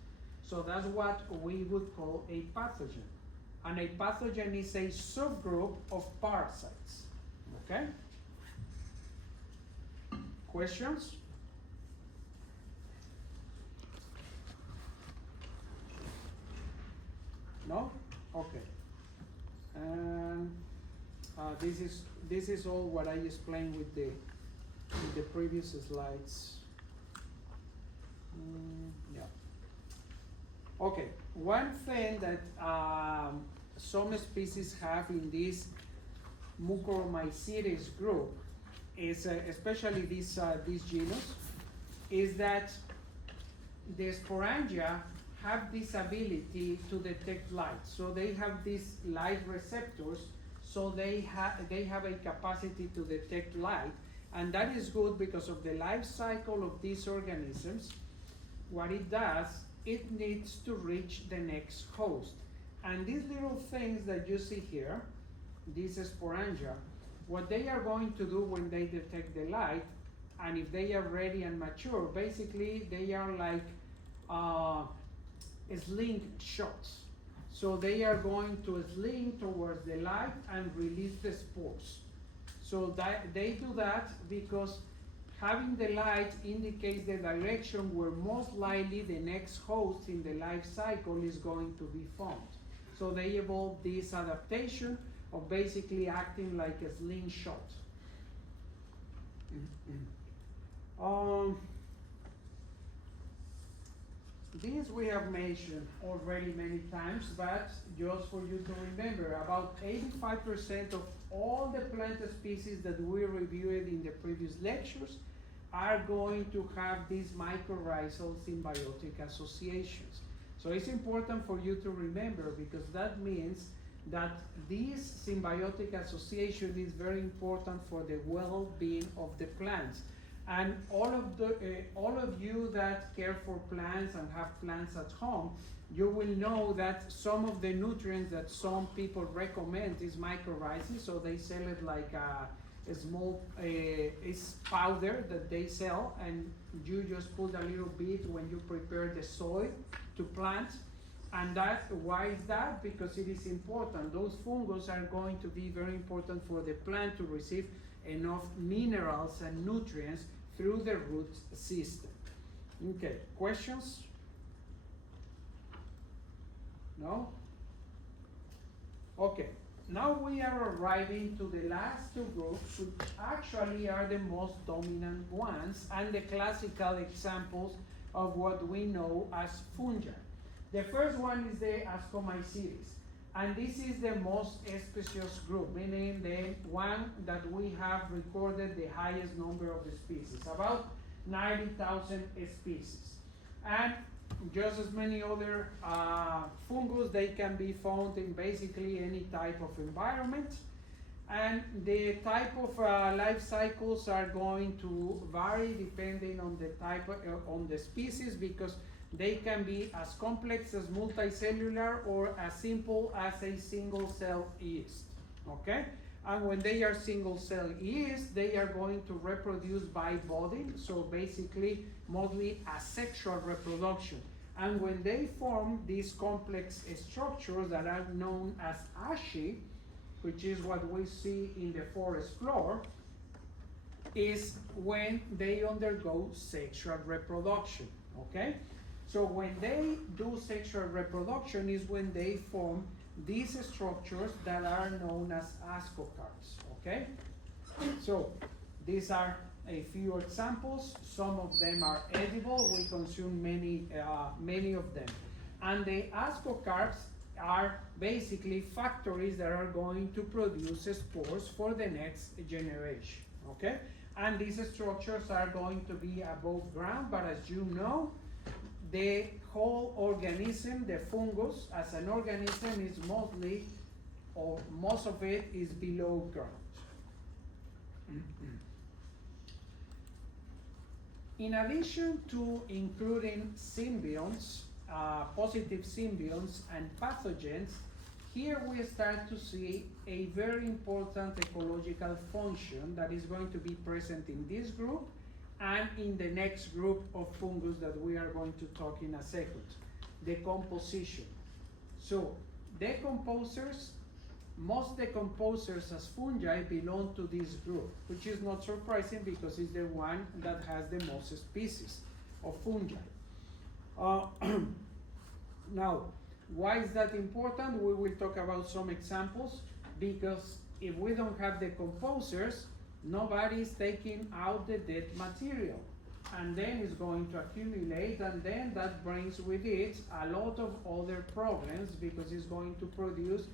So that's what we would call a pathogen. And a pathogen is a subgroup of parasites, okay? Questions? No? Okay. And this is all what I explained with the previous slides. Yeah. Okay. One thing that some species have in this Mucormycetes group is, especially this genus, is that the sporangia have this ability to detect light. So they have these light receptors, so they have a capacity to detect light, and that is good because of the life cycle of these organisms. What it does, it needs to reach the next host. And these little things that you see here, these sporangia, what they are going to do when they detect the light, and if they are ready and mature, basically they are like sling shots. So they are going to sling towards the light and release the spores. So that they do that because having the light indicates the direction where most likely the next host in the life cycle is going to be found. So they evolved this adaptation of basically acting like a slingshot. This we have mentioned already many times, but just for you to remember, about 85% of all the plant species that we reviewed in the previous lectures are going to have these mycorrhizal symbiotic associations. So it's important for you to remember, because that means that this symbiotic association is very important for the well-being of the plants. And all of you that care for plants and have plants at home, you will know that some of the nutrients that some people recommend is mycorrhizal. So they sell it like a small it's powder that they sell, and you just put a little bit when you prepare the soil to plant. And why is that? Because it is important. Those fungus are going to be very important for the plant to receive enough minerals and nutrients through the root system. Okay, questions? No? Okay, now we are arriving to the last two groups, which actually are the most dominant ones and the classical examples of what we know as fungi. The first one is the Ascomycetes, and this is the most specious group, meaning the one that we have recorded the highest number of species, about 90,000 species. And just as many other fungus, they can be found in basically any type of environment. And the type of life cycles are going to vary depending on the type on the species, because They can be as complex as multicellular or as simple as a single cell yeast, okay? And when they are single cell yeast, they are going to reproduce by budding, so basically mostly asexual reproduction. And when they form these complex structures that are known as asci, which is what we see in the forest floor, is when they undergo sexual reproduction, okay? So when they do sexual reproduction is when they form these structures that are known as ascocarps, okay? So these are a few examples. Some of them are edible. We consume many of them. And the ascocarps are basically factories that are going to produce spores for the next generation, okay? And these structures are going to be above ground, but as you know, the whole organism, the fungus, as an organism is mostly, or most of it is below ground. In addition to including symbionts, positive symbionts and pathogens, here we start to see a very important ecological function that is going to be present in this group and in the next group of fungus that we are going to talk in a second, decomposition. So decomposers, most decomposers as fungi belong to this group, which is not surprising because it's the one that has the most species of fungi. Now, why is that important? We will talk about some examples, because if we don't have decomposers, nobody is taking out the dead material, and then it's going to accumulate, and then that brings with it a lot of other problems, because it's going to produce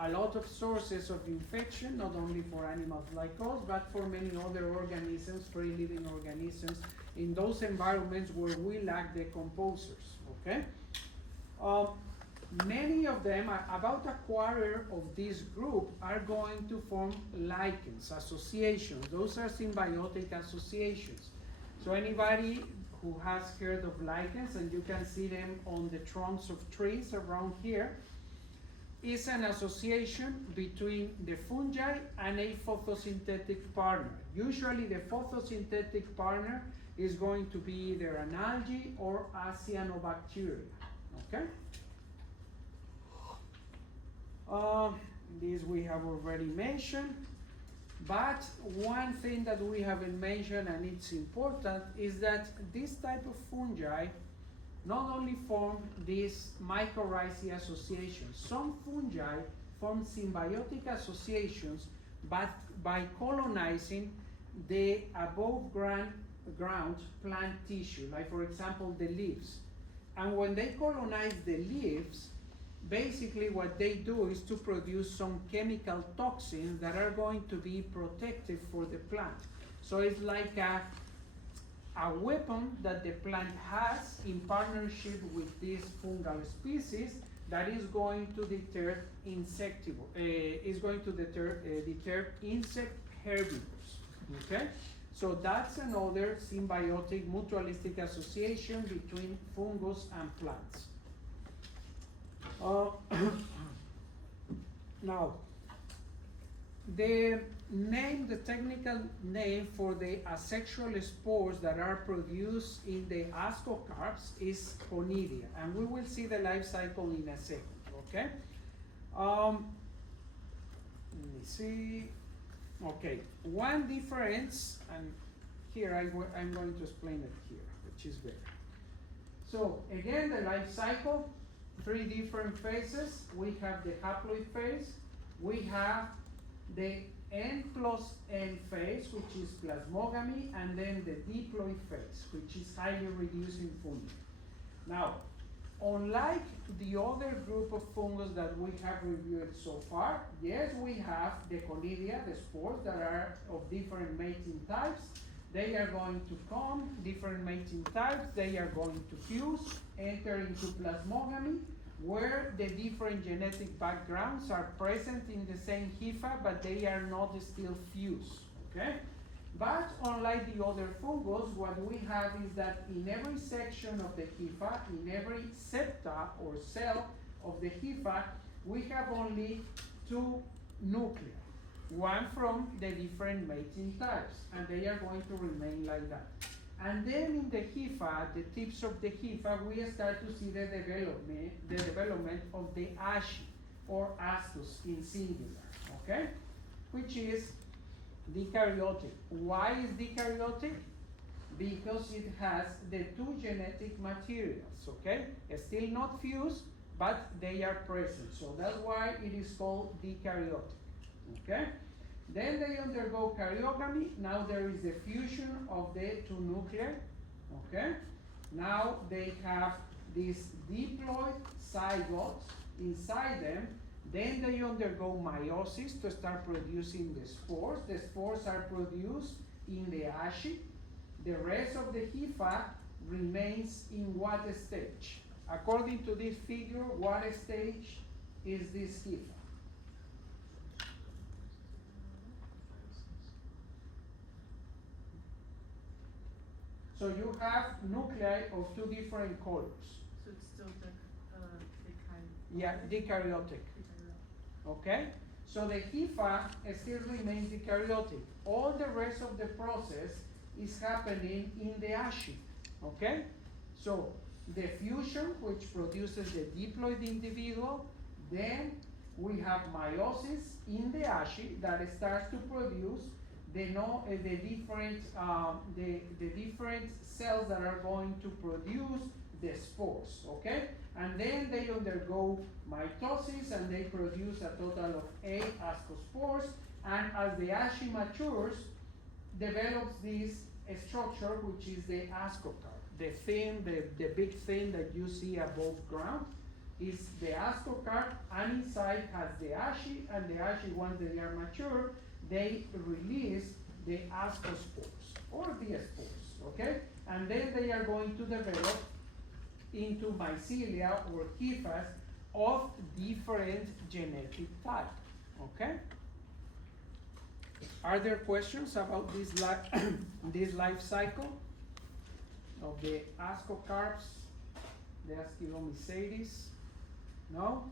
a lot of sources of infection, not only for animals like us, but for many other organisms, free living organisms, in those environments where we lack decomposers, okay? Many of them, about a quarter of this group, are going to form lichens, associations. Those are symbiotic associations. So anybody who has heard of lichens, and you can see them on the trunks of trees around here, is an association between the fungi and a photosynthetic partner. Usually the photosynthetic partner is going to be either an algae or a cyanobacteria, okay? This we have already mentioned, but one thing that we haven't mentioned, and it's important, is that this type of fungi not only form these mycorrhizae associations. Some fungi form symbiotic associations, but by colonizing the above ground plant tissue, like for example the leaves. And when they colonize the leaves, basically what they do is to produce some chemical toxins that are going to be protective for the plant. So it's like a weapon that the plant has in partnership with this fungal species that is going to deter deter insect herbivores. Okay, so that's another symbiotic mutualistic association between fungus and plants. Now, the technical name for the asexual spores that are produced in the ascocarps is conidia, and we will see the life cycle in a second, okay? Let me see. Okay, one difference, and here I'm going to explain it here, which is better. So again, the life cycle, 3 different phases. We have the haploid phase, we have the N+N phase, which is plasmogamy, and then the diploid phase, which is highly reducing fungi. Now, unlike the other group of fungus that we have reviewed so far, yes, we have the conidia, the spores that are of different mating types. They are going to come, different mating types, they are going to fuse, enter into plasmogamy, where the different genetic backgrounds are present in the same hypha, but they are not still fused, okay? But unlike the other fungus, what we have is that in every section of the hypha, in every septa or cell of the hypha, we have only two nuclei, one from the different mating types, and they are going to remain like that. And then in the hypha, the tips of the hypha, we start to see the development of the asci, or ascus in singular, okay? Which is dikaryotic. Why is dikaryotic? Because it has the two genetic materials, okay? Still not fused, but they are present. So that's why it is called dikaryotic, okay? Then they undergo karyogamy. Now there is the fusion of the two nuclei, okay? Now they have these diploid zygotes inside them. Then they undergo meiosis to start producing the spores. The spores are produced in the asci. The rest of the hypha remains in what stage? According to this figure, what stage is this hypha? So you have nuclei of two different colors. So it's still Yeah, dikaryotic. Okay? So the hypha still remains dikaryotic. All the rest of the process is happening in the asci. Okay? So the fusion, which produces the diploid individual, then we have meiosis in the asci that starts to produce the different cells that are going to produce the spores, okay? And then they undergo mitosis and they produce a total of 8 ascospores, and as the asci matures, develops this structure which is the ascocarp. The thing, the big thing that you see above ground is the ascocarp, and inside has the asci, and the asci, once they are mature, they release the ascospores or the spores, okay? And then they are going to develop into mycelia or hyphas of different genetic type, okay? Are there questions about this this life cycle of the ascocarps, the Aschilomycetes? No?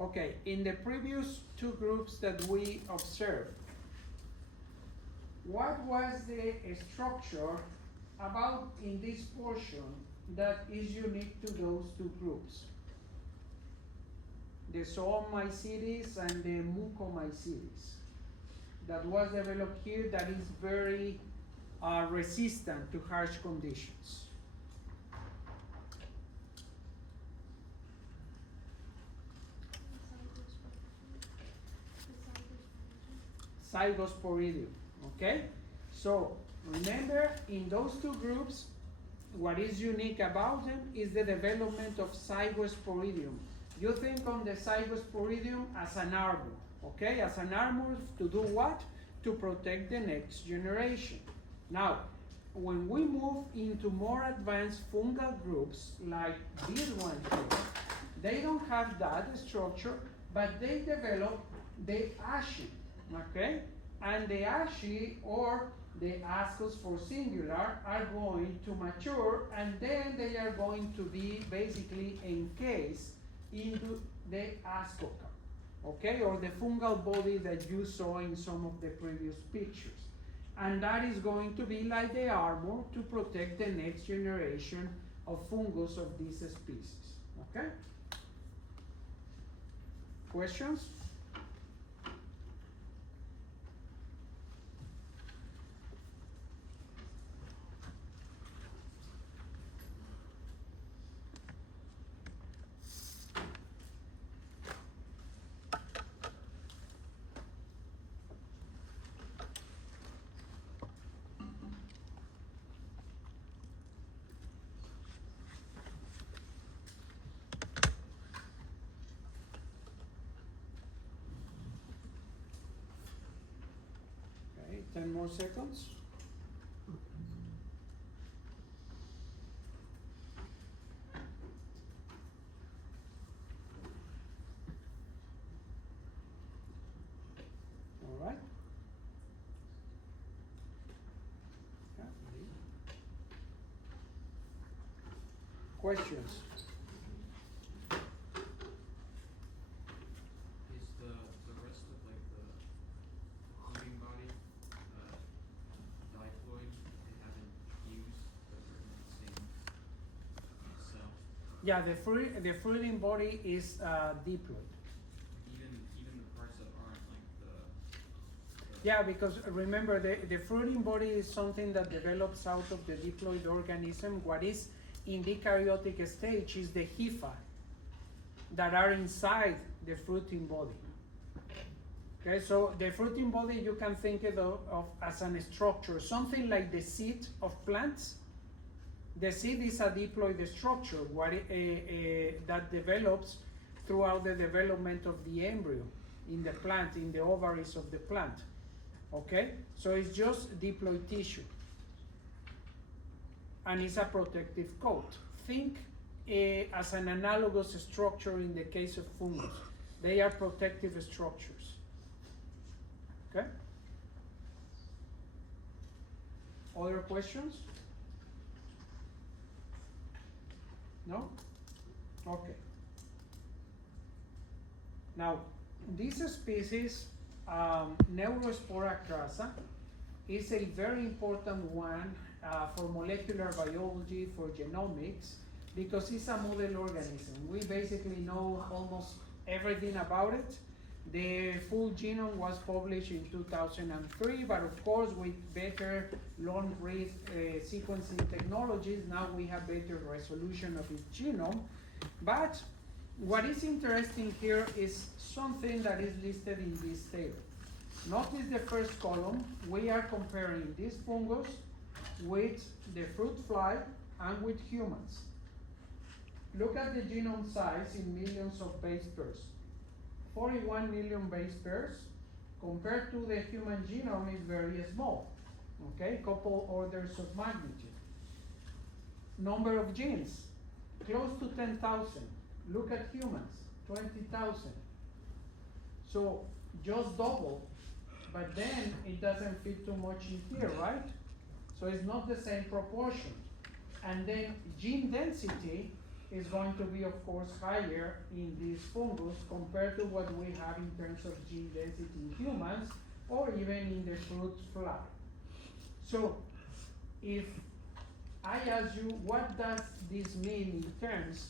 Okay, in the previous two groups that we observed, what was the structure about in this portion that is unique to those two groups? The zoomycetes and the mucomycetes that was developed here, that is very resistant to harsh conditions. Zygosporidium, okay? So remember, in those two groups, what is unique about them is the development of zygosporidium. You think on the zygosporidium as an armor, okay? As an armor to do what? To protect the next generation. Now, when we move into more advanced fungal groups like this one here, they don't have that structure, but they develop the asci, okay? And the asci, or the ascus for singular, are going to mature, and then they are going to be basically encased into the ascocarp, okay, or the fungal body that you saw in some of the previous pictures. And that is going to be like the armor to protect the next generation of fungus of this species, okay? Questions? Okay, 10 more seconds. All questions? Is the rest of like the moving body, diploid, they haven't fused, but they're in the same cell? Yeah, the fruiting body is diploid. Even the parts that aren't like the Yeah, because remember the fruiting body is something that develops out of the diploid organism. What is in the eukaryotic stage is the hyphae that are inside the fruiting body. Okay, so the fruiting body you can think of as a structure, something like the seed of plants. The seed is a diploid structure that develops throughout the development of the embryo in the plant, in the ovaries of the plant. Okay, so it's just diploid tissue, and it's a protective coat. Think as an analogous structure in the case of fungus. They are protective structures. Okay. Other questions? No? Okay. Now, this species, Neurospora crassa, is a very important one for molecular biology, for genomics, because it's a model organism. We basically know almost everything about it. The full genome was published in 2003, but of course with better long-read sequencing technologies, now we have better resolution of its genome. But what is interesting here is something that is listed in this table. Notice the first column, we are comparing this fungus with the fruit fly and with humans. Look at the genome size in millions of base pairs. 41 million base pairs compared to the human genome is very small, okay, couple orders of magnitude. Number of genes, close to 10,000. Look at humans, 20,000. So just double, but then it doesn't fit too much in here, right? So it's not the same proportion. And then gene density is going to be, of course, higher in this fungus compared to what we have in terms of gene density in humans or even in the fruit fly. So if I ask you, what does this mean in terms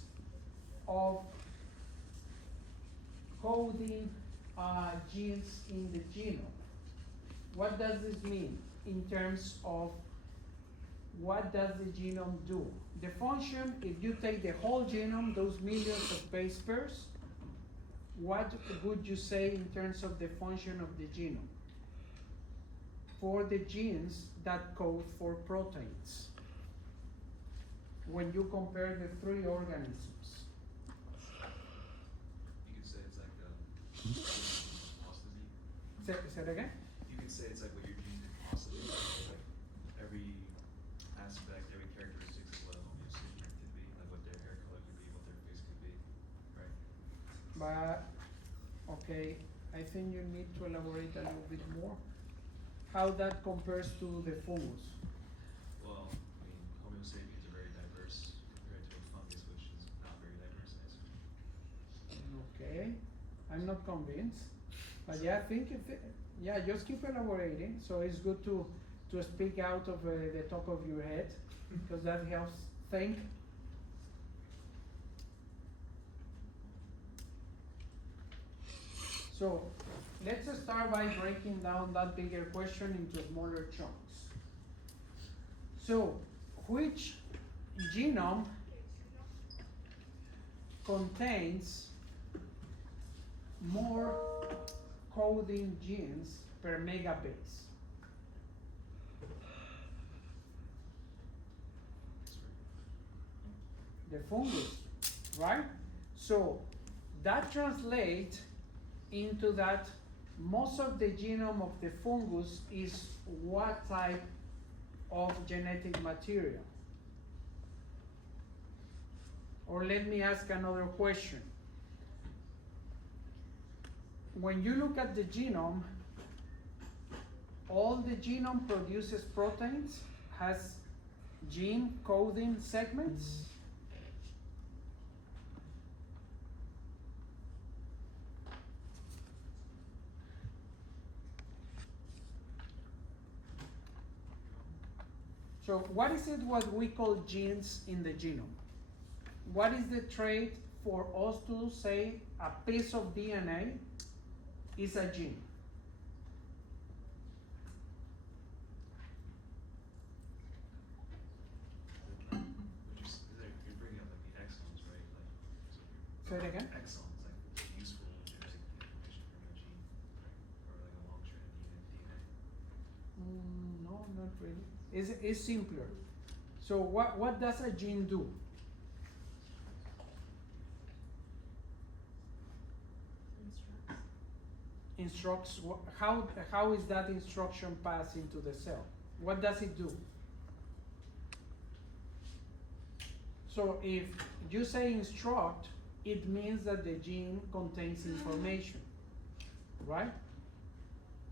of coding genes in the genome? What does this mean in terms of what does the genome do? The function, if you take the whole genome, those millions of base pairs, what would you say in terms of the function of the genome for the genes that code for proteins when you compare the three organisms? You could say it's like velocity. Say it again? You could say it's like what your genes do velocity. Like every aspect, every characteristics of what a homeostatic could be, like what their hair color could be, what their face could be, right? But, okay, I think you need to elaborate a little bit more. How that compares to the fungus? Well, I mean, Homo sapiens are very diverse compared to a fungus, which is not very diverse in its. Okay, I'm not convinced. But yeah, yeah, just keep elaborating. So it's good to speak out of the top of your head, because that helps think. So let's start by breaking down that bigger question into smaller chunks. So which genome contains more coding genes per megabase? The fungus, right? So that translates into that most of the genome of the fungus is what type of genetic material? Or let me ask another question. When you look at the genome, all the genome produces proteins, has gene coding segments. So what is it what we call genes in the genome? What is the trait for us to say a piece of DNA is a gene? You're bringing up like the exons, right? Like, so Say it again? exons, like useful genetic information from a gene, right? Or like a long strand of DNA. No, not really. It's simpler. So what does a gene do? Instructs, how is that instruction passed into the cell? What does it do? So if you say instruct, it means that the gene contains information, right?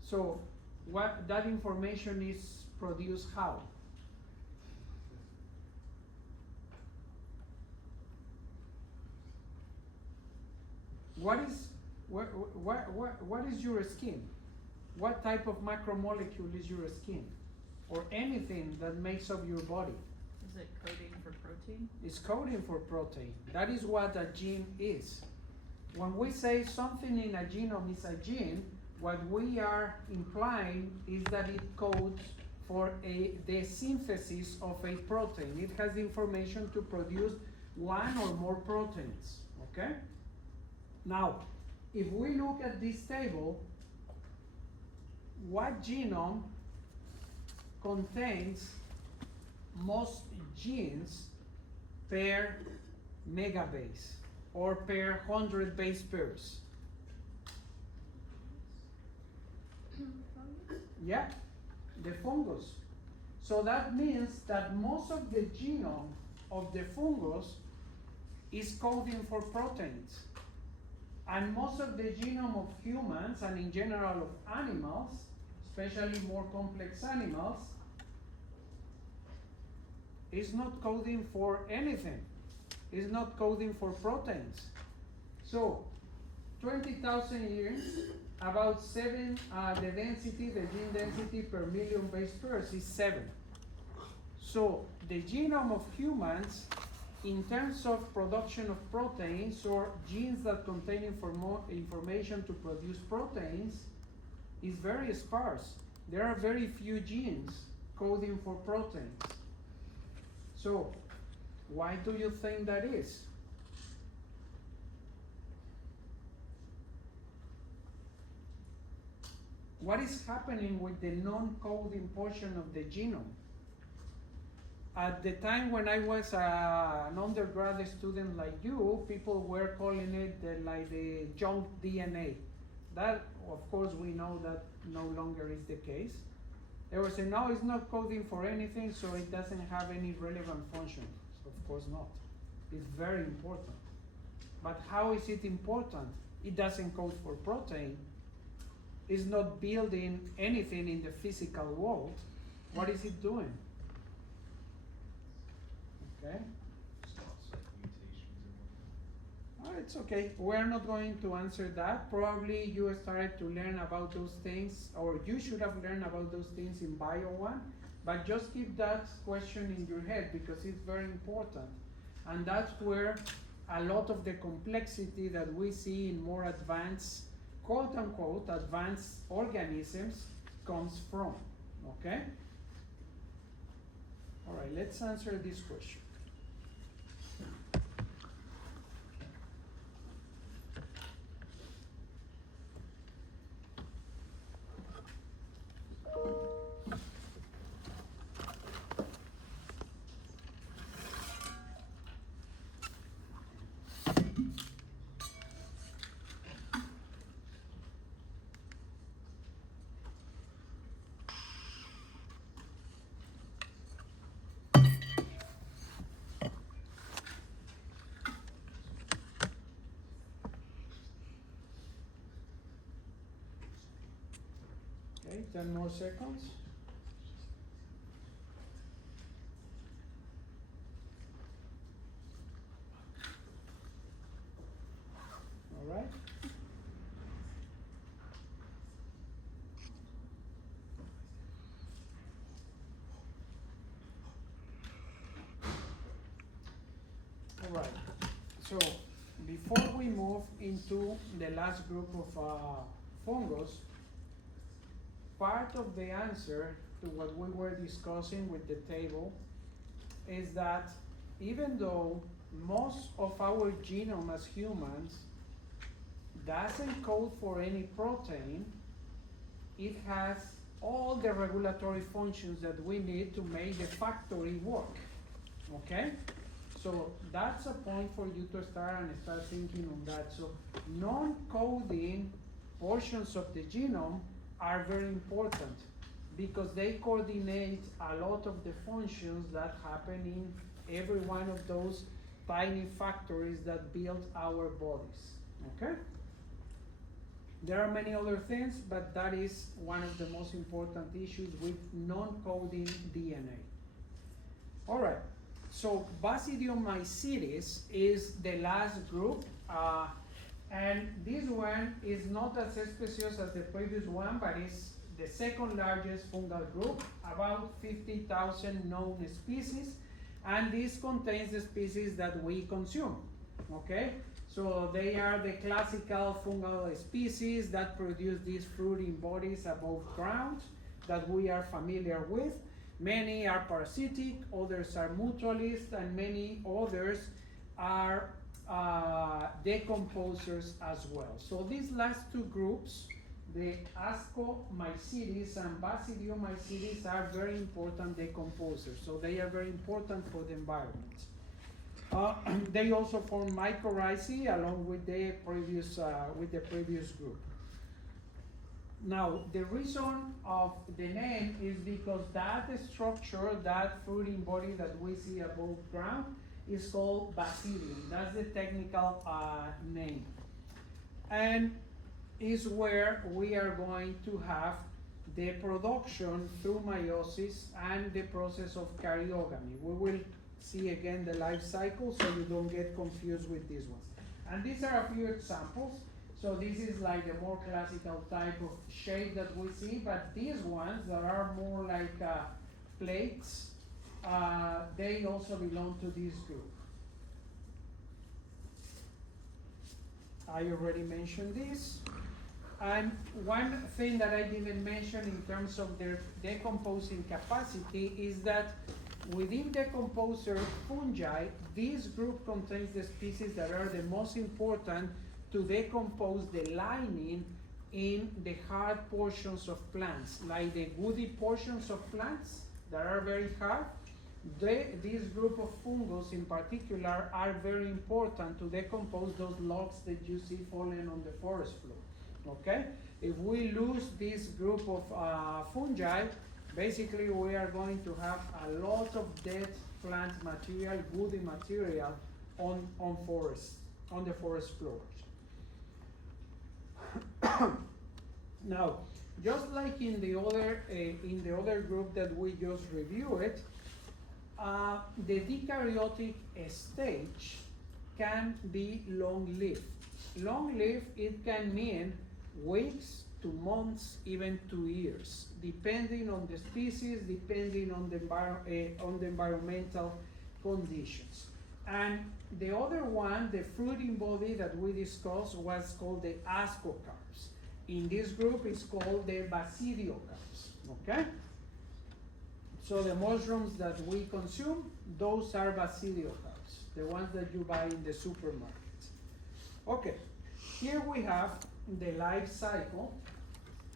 So what that information is produced how? What is your skin? What type of macromolecule is your skin? Or anything that makes up your body? Is it coding for protein? It's coding for protein. That is what a gene is. When we say something in a genome is a gene, what we are implying is that it codes for the synthesis of a protein. It has information to produce one or more proteins, okay? Now, if we look at this table, what genome contains most genes per megabase or per 100 base pairs? Yeah, the fungus. So that means that most of the genome of the fungus is coding for proteins. And most of the genome of humans, and in general of animals, especially more complex animals, is not coding for anything. It's not coding for proteins. So, 20,000 years, about 7, the density, the gene density per million base pairs is 7. So, the genome of humans, in terms of production of proteins or genes that contain information to produce proteins, is very sparse. There are very few genes coding for proteins. So, why do you think that is? What is happening with the non-coding portion of the genome? At the time when I was an undergraduate student like you, people were calling it like the junk DNA. That, of course, we know that no longer is the case. They were saying, no, it's not coding for anything, so it doesn't have any relevant function. So of course not. It's very important. But how is it important? It doesn't code for protein. It's not building anything in the physical world. What is it doing? Okay? Stops like mutations and whatnot. Oh, it's okay. We're not going to answer that. Probably you started to learn about those things, or you should have learned about those things in Bio 1, but just keep that question in your head because it's very important. And that's where a lot of the complexity that we see in more advanced, quote unquote, advanced organisms comes from, okay? All right, let's answer this question. Okay, 10 more seconds. All right. Alright, so before we move into the last group of fungus, part of the answer to what we were discussing with the table is that even though most of our genome as humans doesn't code for any protein, it has all the regulatory functions that we need to make the factory work, okay? So that's a point for you to start thinking on that. So non-coding portions of the genome are very important because they coordinate a lot of the functions that happen in every one of those tiny factories that build our bodies, okay? There are many other things, but that is one of the most important issues with non-coding DNA. All right, so Basidiomycetes is the last group, and this one is not as suspicious as the previous one, but it's the second largest fungal group, about 50,000 known species, and this contains the species that we consume, okay? So they are the classical fungal species that produce these fruiting bodies above ground that we are familiar with. Many are parasitic, others are mutualist, and many others are decomposers as well. So these last two groups, the Ascomycetes and Basidiomycetes, are very important decomposers. So they are very important for the environment. They also form mycorrhizae along with the previous group. Now, the reason of the name is because that structure, that fruiting body that we see above ground, is called basidium. That's the technical name. And is where we are going to have the production through meiosis and the process of karyogamy. We will see again the life cycle so you don't get confused with these ones. And these are a few examples. So this is like the more classical type of shape that we see, but these ones that are more like plates, they also belong to this group. I already mentioned this. And one thing that I didn't mention in terms of their decomposing capacity is that within decomposer fungi, this group contains the species that are the most important to decompose the lining in the hard portions of plants, like the woody portions of plants that are very hard. This group of fungus in particular are very important to decompose those logs that you see falling on the forest floor, okay? If we lose this group of fungi, basically we are going to have a lot of dead plant material, woody material on the forest floors. Now, just like in the other group that we just reviewed, the eukaryotic stage can be long-lived. Long-lived, it can mean weeks to months, even to years, depending on the species, depending on the environmental conditions. And the other one, the fruiting body that we discussed, was called the ascocarps. In this group, it's called the basidiocarps, okay? So the mushrooms that we consume, those are basidiocarps, the ones that you buy in the supermarket. Okay, here we have the life cycle,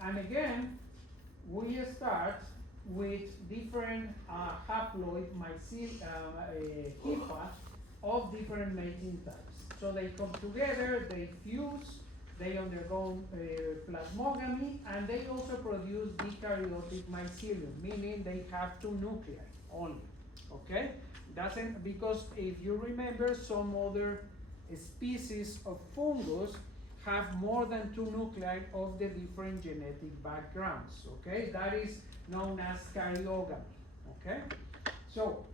and again, we start with different haploid hypha of different mating types. So they come together, they fuse, they undergo plasmogamy, and they also produce eukaryotic mycelium, meaning they have two nuclei only, okay? Because if you remember, some other species of fungus have more than two nuclei of the different genetic backgrounds, okay? That is known as karyogamy, okay? So,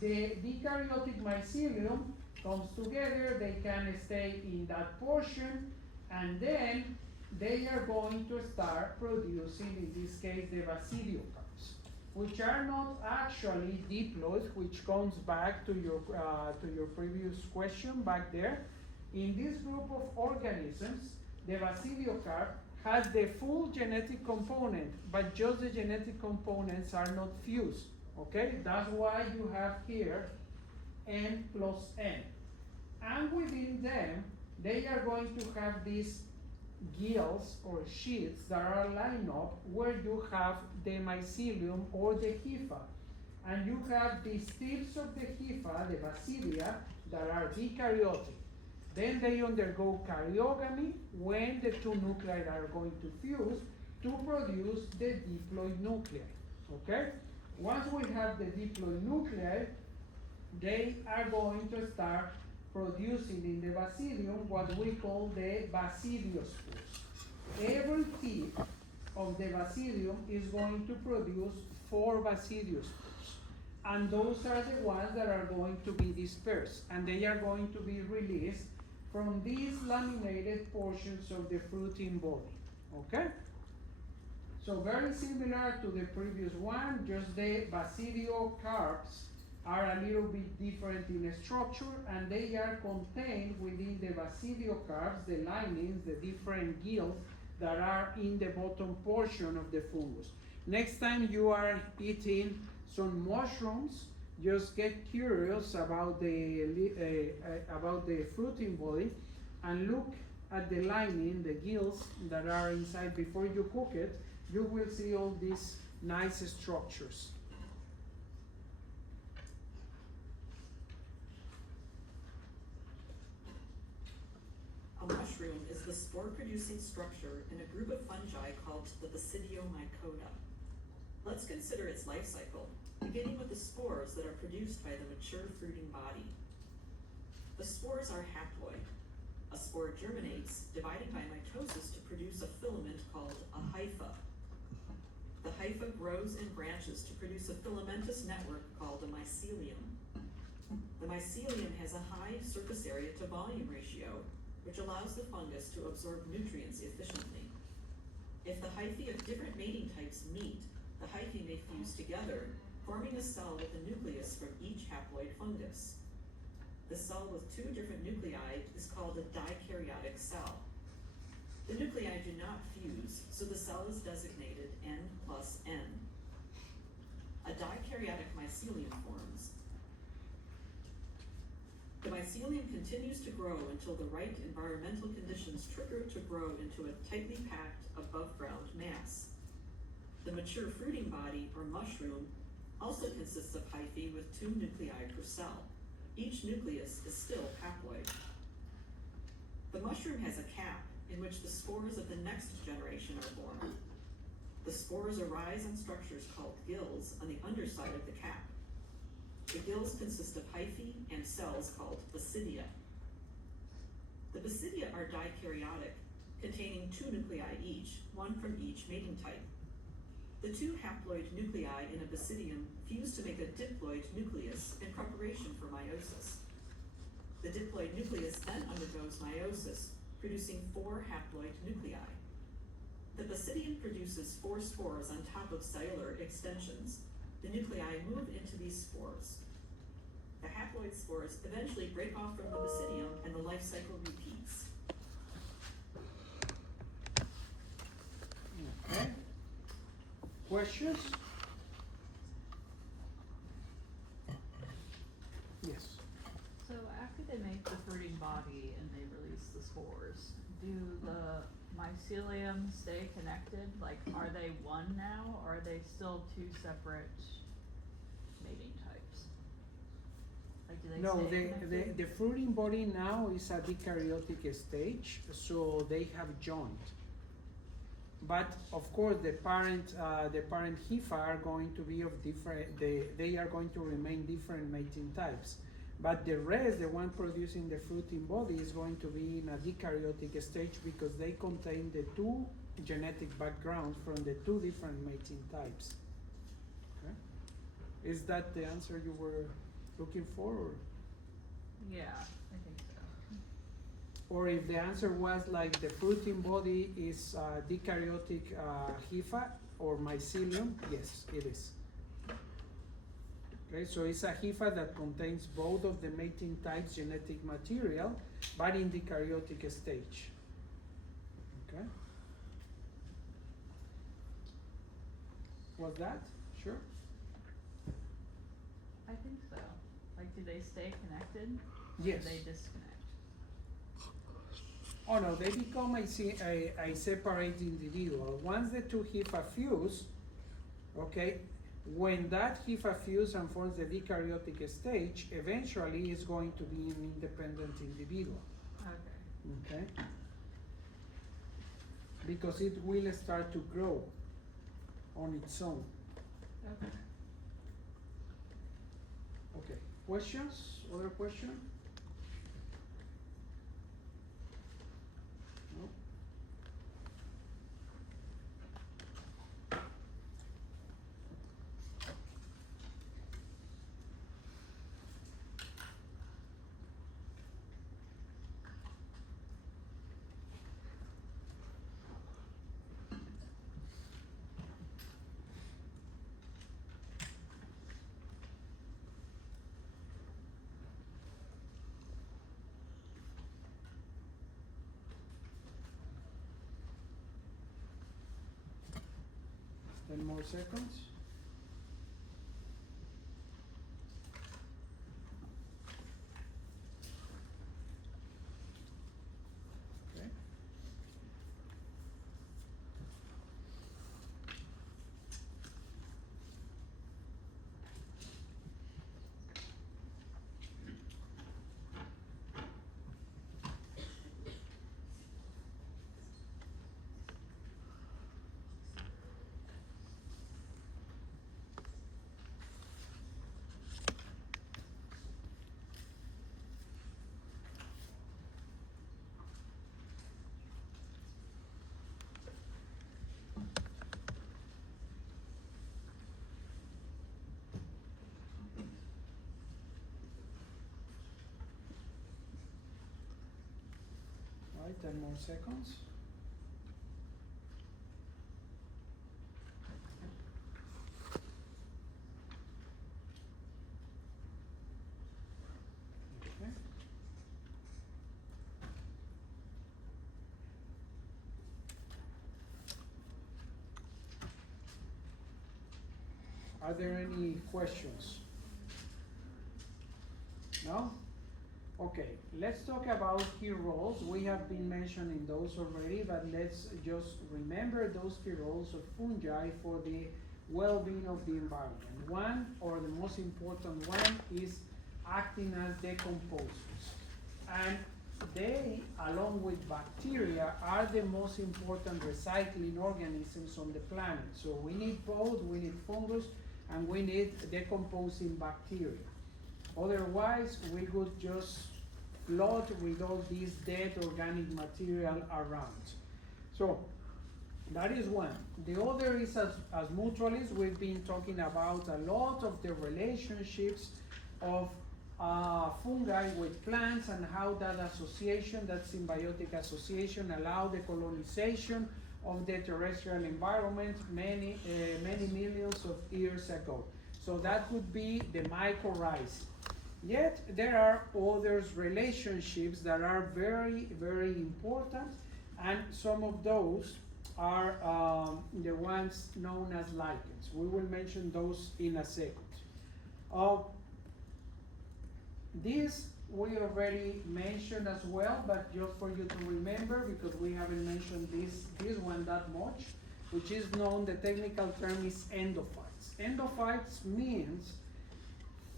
the eukaryotic mycelium comes together, they can stay in that portion, and then they are going to start producing, in this case, the basidiocarps. which are not actually diploid, which comes back to your previous question back there. In this group of organisms, the basidiocarp has the full genetic component, but just the genetic components are not fused, okay? That's why you have here N plus N. And within them, they are going to have these gills or sheaths that are lined up where you have the mycelium or the hypha. And you have these tips of the hypha, the basidia, that are eukaryotic. Then they undergo karyogamy when the two nuclei are going to fuse to produce the diploid nuclei, okay? Once we have the diploid nuclei, they are going to start producing in the basidium what we call the basidiospores. Every tip of the basidium is going to produce 4 basidiospores, and those are the ones that are going to be dispersed, and they are going to be released from these laminated portions of the fruiting body, okay? So very similar to the previous one, just the basidiocarps are a little bit different in structure, and they are contained within the basidiocarps, the linings, the different gills that are in the bottom portion of the fungus. Next time you are eating some mushrooms, just get curious about the fruiting body and look at the lining, the gills that are inside before you cook it. You will see all these nice structures. A mushroom is the spore-producing structure in a group of fungi called the Basidiomycota. Let's consider its life cycle, beginning with the spores that are produced by the mature fruiting body. The spores are haploid. A spore germinates, dividing by mitosis to produce a filament called a hypha. The hypha grows in branches to produce a filamentous network called a mycelium. The mycelium has a high surface area to volume ratio, which allows the fungus to absorb nutrients efficiently. If the hyphae of different mating types meet, the hyphae may fuse together, forming a cell with a nucleus from each haploid fungus. The cell with 2 different nuclei is called a dikaryotic cell. The nuclei do not fuse, so the cell is designated N plus N. A dikaryotic mycelium forms. The mycelium continues to grow until the right environmental conditions trigger it to grow into a tightly packed above-ground mass. The mature fruiting body, or mushroom, also consists of hyphae with 2 nuclei per cell. Each nucleus is still haploid. The mushroom has a cap in which the spores of the next generation are born. The spores arise on structures called gills on the underside of the cap. The gills consist of hyphae and cells called basidia. The basidia are dikaryotic, containing 2 nuclei each, one from each mating type. The 2 haploid nuclei in a basidium fuse to make a diploid nucleus in preparation for meiosis. The diploid nucleus then undergoes meiosis, producing 4 haploid nuclei. The basidium produces 4 spores on top of cellular extensions. The nuclei move into these spores. The haploid spores eventually break off from the basidium and the life cycle repeats. Okay. Questions? Yes. So after they make the fruiting body and they release the spores, do the mycelium stay connected? Like, are they one now, or are they still 2 separate mating types? Like, do they No, stay connected? the fruiting body now is at the eukaryotic stage, so they have joined. But of course, the parent hypha are going to be of different. They are going to remain different mating types. But the rest, the one producing the fruiting body, is going to be in a eukaryotic stage because they contain the 2 genetic backgrounds from the 2 different mating types. Okay? Is that the answer you were looking for, or? Yeah, I think so. Or if the answer was like the fruiting body is eukaryotic hypha or mycelium, yes, it is. Okay, so it's a HIFA that contains both of the mating types genetic material, but in the karyotic stage. Okay? Was that? Sure? I think so. Like, do they stay connected? Or Yes. do they disconnect? Oh no, they become a separate individual. Once the two HIFA fuse, okay, when that HIFA fuse and forms the eukaryotic stage, eventually it's going to be an independent individual. Okay. Okay? Because it will start to grow on its own. Okay. Okay. Questions? Other question? No? Ten more seconds. Okay. All right, 10 more seconds. Okay. Are there any questions? No? Okay, let's talk about key roles. We have been mentioning those already, but let's just remember those key roles of fungi for the well-being of the environment. One, or the most important one, is acting as decomposers. And they, along with bacteria, are the most important recycling organisms on the planet. So we need both, we need fungus, and we need decomposing bacteria. Otherwise, we would just float with all this dead organic material around. So, that is one. The other is as mutualists, we've been talking about a lot of the relationships of fungi with plants and how that association, that symbiotic association, allowed the colonization of the terrestrial environment many millions of years ago. So that would be the mycorrhizae. Yet there are other relationships that are very, very important, and some of those are the ones known as lichens. We will mention those in a second. This we already mentioned as well, but just for you to remember, because we haven't mentioned this one that much, which is known, the technical term is endophytes. Endophytes means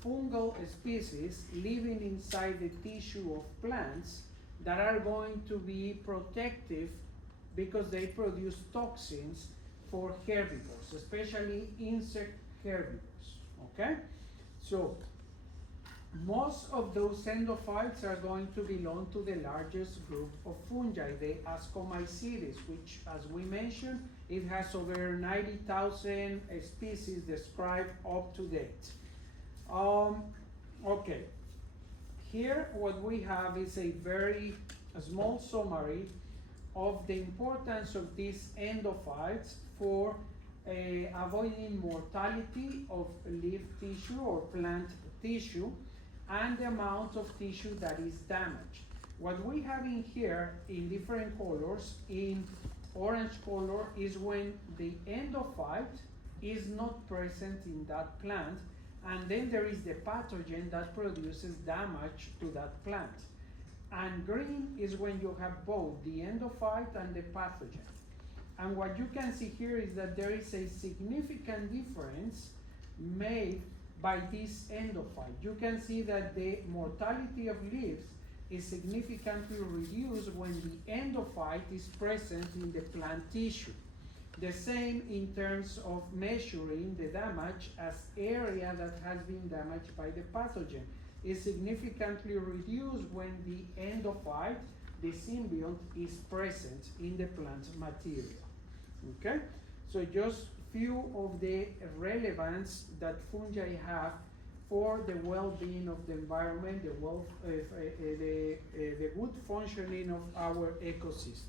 fungal species living inside the tissue of plants that are going to be protective because they produce toxins for herbivores, especially insect herbivores, okay? So, most of those endophytes are going to belong to the largest group of fungi, the Ascomycetes, which, as we mentioned, it has over 90,000 species described up to date. Okay, here what we have is a very small summary of the importance of these endophytes for avoiding mortality of leaf tissue or plant tissue, and the amount of tissue that is damaged. What we have in here in different colors, in orange color, is when the endophyte is not present in that plant, and then there is the pathogen that produces damage to that plant. And green is when you have both the endophyte and the pathogen. And what you can see here is that there is a significant difference made by this endophyte. You can see that the mortality of leaves is significantly reduced when the endophyte is present in the plant tissue. The same in terms of measuring the damage as area that has been damaged by the pathogen is significantly reduced when the endophyte, the symbiont, is present in the plant material. Okay? So just few of the relevance that fungi have for the well-being of the environment, the good functioning of our ecosystem.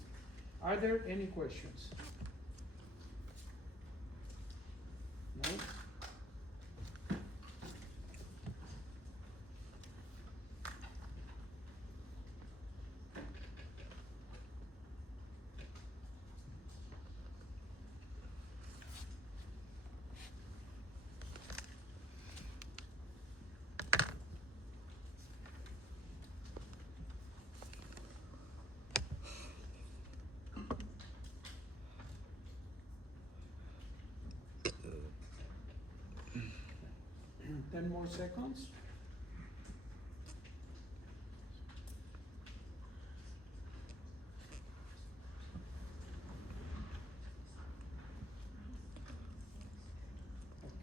Are there any questions? No? Ten more seconds.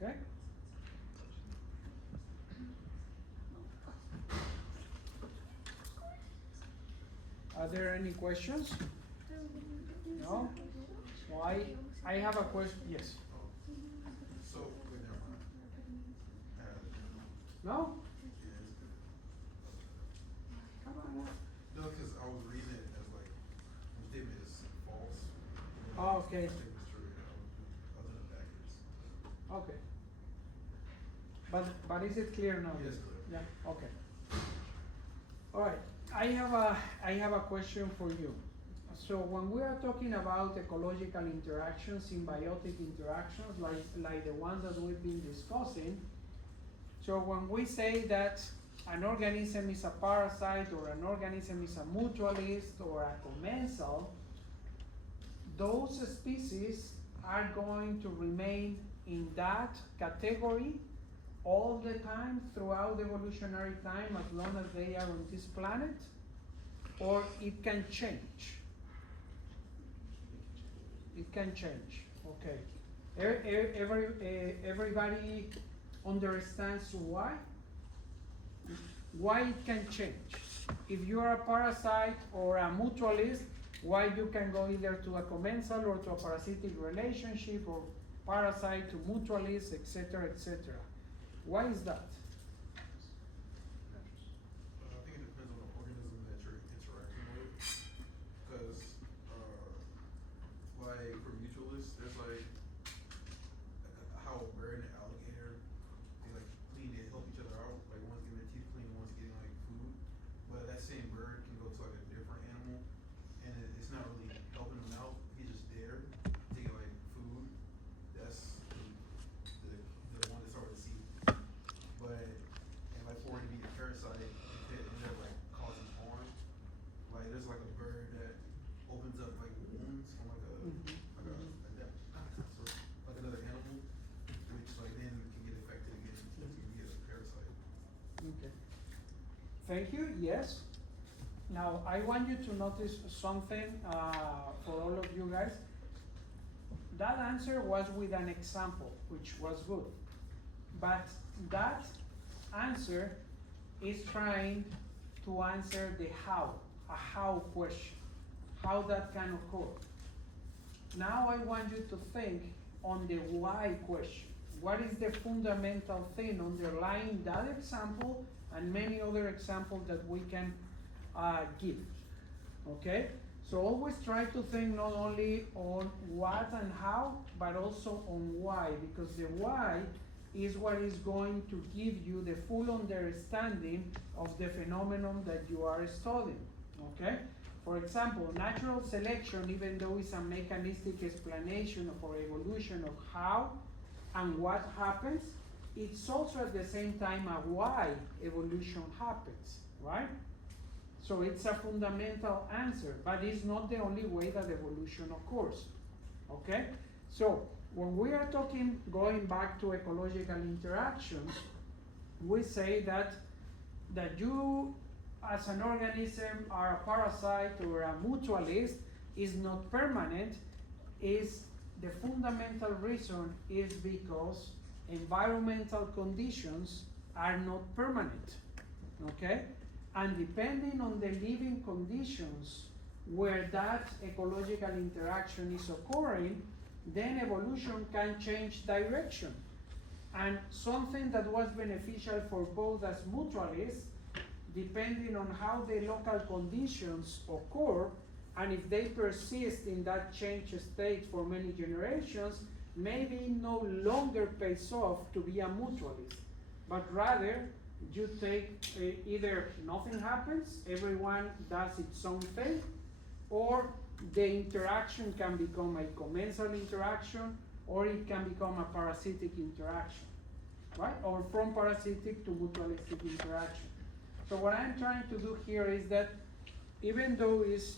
Okay. Are there any questions? No? Why? I have a question. Yes. So, wait, never mind. No? Yeah, it's good. Come on. No, because I was reading it as like, one statement is false. Oh, okay. One statement is true, and I was in the backwards. Okay. But is it clear now? Yes, clear. Yeah, okay. All right, I have a question for you. So when we are talking about ecological interactions, symbiotic interactions, like the ones that we've been discussing, so when we say that an organism is a parasite or an organism is a mutualist or a commensal, those species are going to remain in that category all the time throughout evolutionary time as long as they are on this planet, or it can change. It can change. Okay. Everybody understands why? Why it can change. If you are a parasite or a mutualist, why you can go either to a commensal or to a parasitic relationship, or parasite to mutualist, etc., etc. Why is that? I think it depends on the organism that you're interacting with. Because, like, for mutualists, there's like how a bird and an alligator, they like clean, they help each other out. Like, one's getting their teeth clean, one's getting like food. But that same bird can go to like a different animal, and it's not really helping them out. He's just there to get like food. That's the one that's already see. But, and like for it to be a parasite, it could end up like causing harm. Like there's like a bird that opens up like wounds on like another animal, which like then can get affected again to get a parasite. Okay. Thank you. Yes. Now I want you to notice something for all of you guys. That answer was with an example, which was good. But that answer is trying to answer the how, a how question, how that can occur. Now I want you to think on the why question. What is the fundamental thing underlying that example and many other examples that we can give? Okay? So always try to think not only on what and how, but also on why, because the why is what is going to give you the full understanding of the phenomenon that you are studying, okay? For example, natural selection, even though it's a mechanistic explanation for evolution of how and what happens, it's also at the same time a why evolution happens, right? So it's a fundamental answer, but it's not the only way that evolution occurs, okay? So when we are talking, going back to ecological interactions, we say that you as an organism are a parasite or a mutualist is not permanent. Is the fundamental reason is because environmental conditions are not permanent, okay? And depending on the living conditions where that ecological interaction is occurring, then evolution can change direction. And something that was beneficial for both as mutualists, depending on how the local conditions occur, and if they persist in that changed state for many generations, maybe no longer pays off to be a mutualist, but rather you take either nothing happens, everyone does its own thing, or the interaction can become a commensal interaction, or it can become a parasitic interaction, right? Or from parasitic to mutualistic interaction. So what I'm trying to do here is that even though it's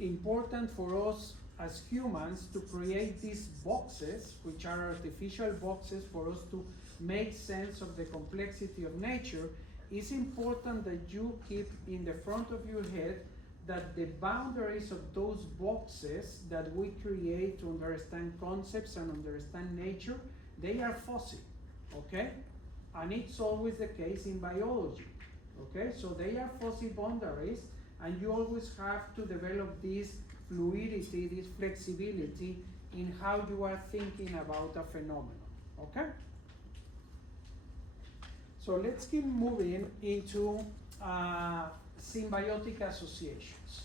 important for us as humans to create these boxes, which are artificial boxes for us to make sense of the complexity of nature, it's important that you keep in the front of your head that the boundaries of those boxes that we create to understand concepts and understand nature, they are fuzzy, okay? And it's always the case in biology, okay? So they are fuzzy boundaries, and you always have to develop this fluidity, this flexibility in how you are thinking about a phenomenon, okay? So let's keep moving into symbiotic associations.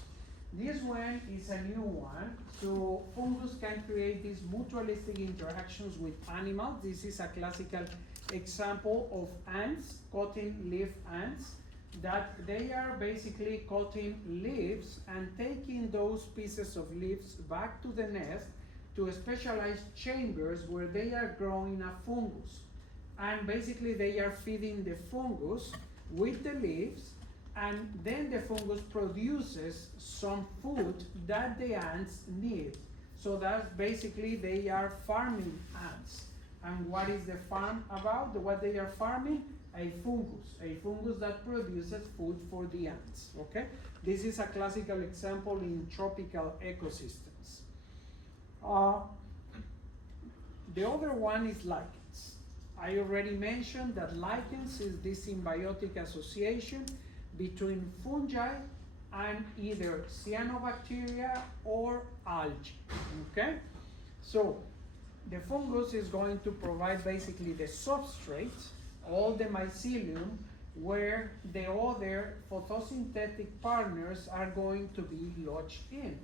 This one is a new one. So fungus can create these mutualistic interactions with animals. This is a classical example of ants, cutting leaf ants, that they are basically cutting leaves and taking those pieces of leaves back to the nest to specialized chambers where they are growing a fungus. And basically they are feeding the fungus with the leaves, and then the fungus produces some food that the ants need. So that's basically they are farming ants. And what is the farm about? What they are farming? A fungus that produces food for the ants, okay? This is a classical example in tropical ecosystems. The other one is lichens. I already mentioned that lichens is this symbiotic association between fungi and either cyanobacteria or algae, okay? So the fungus is going to provide basically the substrate, all the mycelium, where the other photosynthetic partners are going to be lodged in.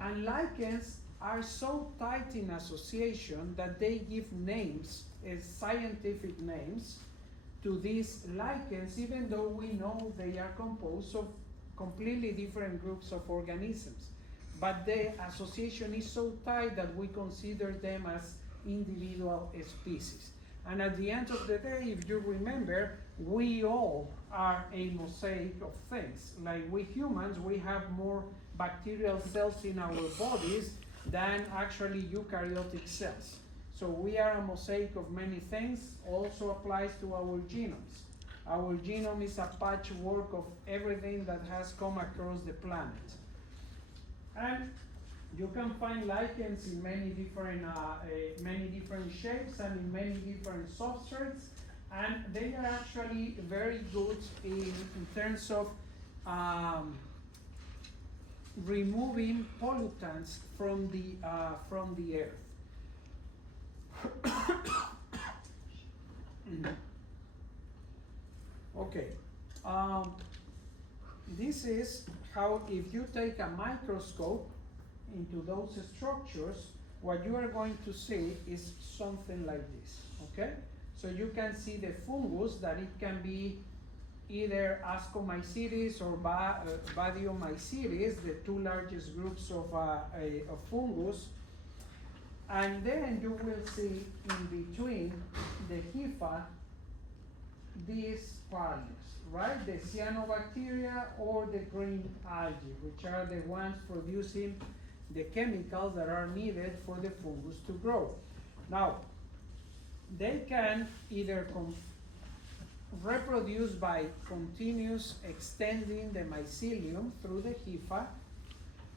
And lichens are so tight in association that they give names, as scientific names, to these lichens, even though we know they are composed of completely different groups of organisms. But the association is so tight that we consider them as individual species. And at the end of the day, if you remember, we all are a mosaic of things. Like we humans, we have more bacterial cells in our bodies than actually eukaryotic cells. So we are a mosaic of many things, also applies to our genomes. Our genome is a patchwork of everything that has come across the planet. And you can find lichens in many different shapes and in many different substrates, and they are actually very good in terms of removing pollutants from the earth. Okay, this is how if you take a microscope into those structures, what you are going to see is something like this, okay? So you can see the fungus, that it can be either Ascomycetes or Badiomycetes, the two largest groups of fungus. And then you will see in between the hypha these partners, right? The cyanobacteria or the green algae, which are the ones producing the chemicals that are needed for the fungus to grow. Now, they can either reproduce by continuous extending the mycelium through the hypha,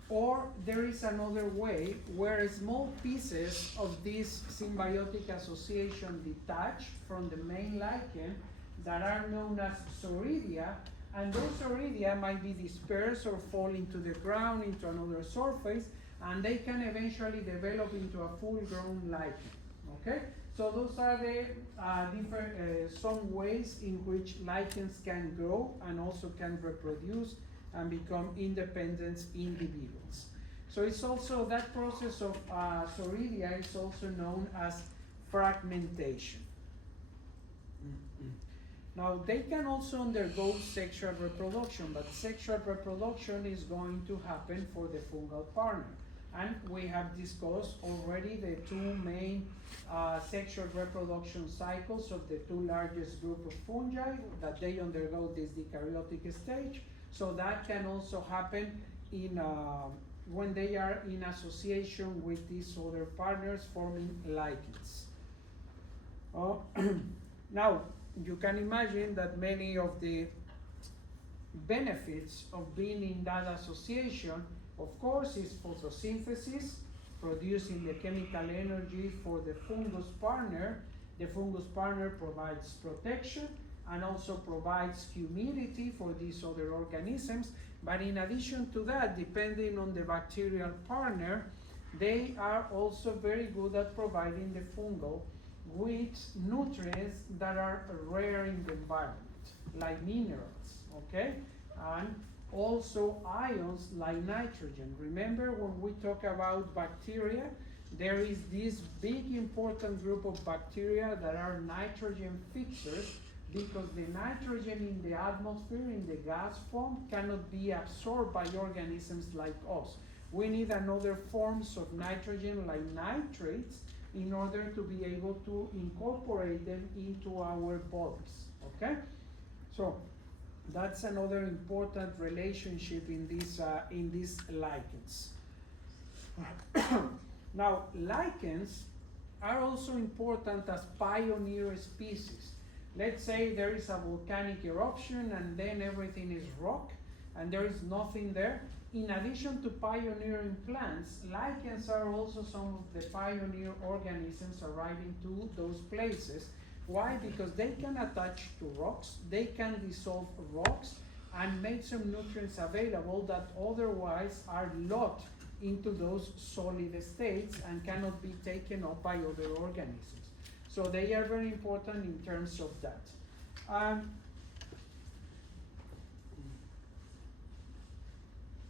or there is another way where small pieces of this symbiotic association detach from the main lichen that are known as soridia, and those soridia might be dispersed or fall into the ground, into another surface, and they can eventually develop into a full-grown lichen, okay? So those are the some ways in which lichens can grow and also can reproduce and become independent individuals. So it's also, that process of soridia is also known as fragmentation. Now, they can also undergo sexual reproduction, but sexual reproduction is going to happen for the fungal partner. And we have discussed already the two main sexual reproduction cycles of the two largest group of fungi, that they undergo this eukaryotic stage. So that can also happen in when they are in association with these other partners, forming lichens. Now, you can imagine that many of the benefits of being in that association, of course, is photosynthesis, producing the chemical energy for the fungus partner. The fungus partner provides protection and also provides humidity for these other organisms. But in addition to that, depending on the bacterial partner, they are also very good at providing the fungal with nutrients that are rare in the environment, like minerals, okay? And also ions like nitrogen. Remember when we talk about bacteria, there is this big important group of bacteria that are nitrogen fixers, because the nitrogen in the atmosphere, in the gas form, cannot be absorbed by organisms like us. We need another forms of nitrogen like nitrates in order to be able to incorporate them into our bodies, okay? So that's another important relationship in these lichens. Now, lichens are also important as pioneer species. Let's say there is a volcanic eruption and then everything is rock and there is nothing there. In addition to pioneering plants, lichens are also some of the pioneer organisms arriving to those places. Why? Because they can attach to rocks, they can dissolve rocks and make some nutrients available that otherwise are locked into those solid states and cannot be taken up by other organisms. So they are very important in terms of that.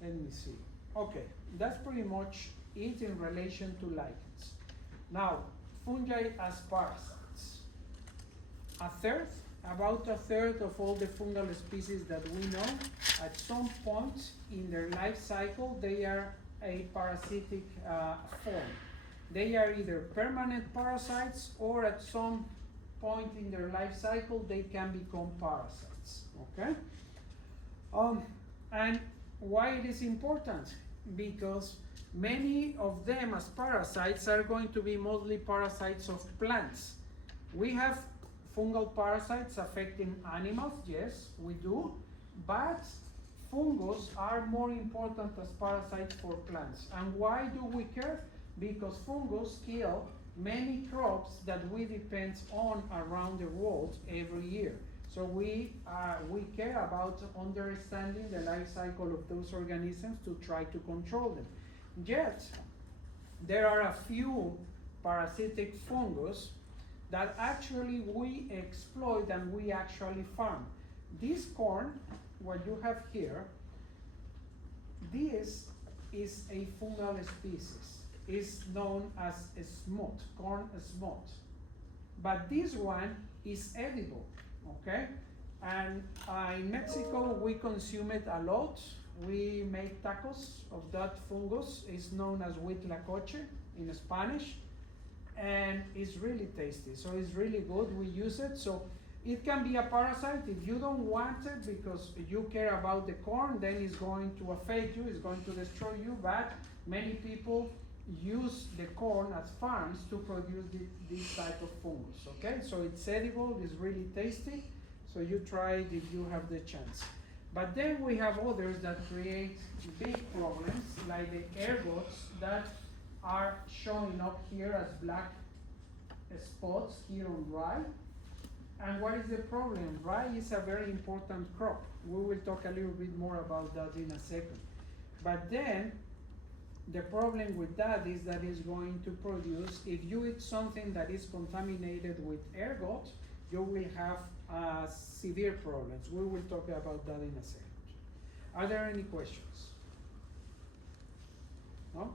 Let me see. Okay, that's pretty much it in relation to lichens. Now, fungi as parasites. About a third of all the fungal species that we know, at some point in their life cycle, they are a parasitic form. They are either permanent parasites, or at some point in their life cycle, they can become parasites, okay? And why it is important? Because many of them as parasites are going to be mostly parasites of plants. We have fungal parasites affecting animals, yes, we do, but fungus are more important as parasites for plants. And why do we care? Because fungus kill many crops that we depend on around the world every year. So we care about understanding the life cycle of those organisms to try to control them. Yet, there are a few parasitic fungus that actually we exploit and we actually farm. This corn, what you have here, this is a fungal species. It's known as a smut, corn smut. But this one is edible, okay? And in Mexico, we consume it a lot. We make tacos of that fungus. It's known as huitlacoche in Spanish. And it's really tasty, so it's really good. We use it. So it can be a parasite. If you don't want it because you care about the corn, then it's going to affect you, it's going to destroy you. But many people use the corn at farms to produce this type of fungus, okay? So it's edible, it's really tasty, so you try it if you have the chance. But then we have others that create big problems, like the ergots that are showing up here as black spots here on rye. And what is the problem? Rye is a very important crop. We will talk a little bit more about that in a second. But then, the problem with that is that it's going to produce, if you eat something that is contaminated with ergot, you will have severe problems. We will talk about that in a second. Are there any questions? No?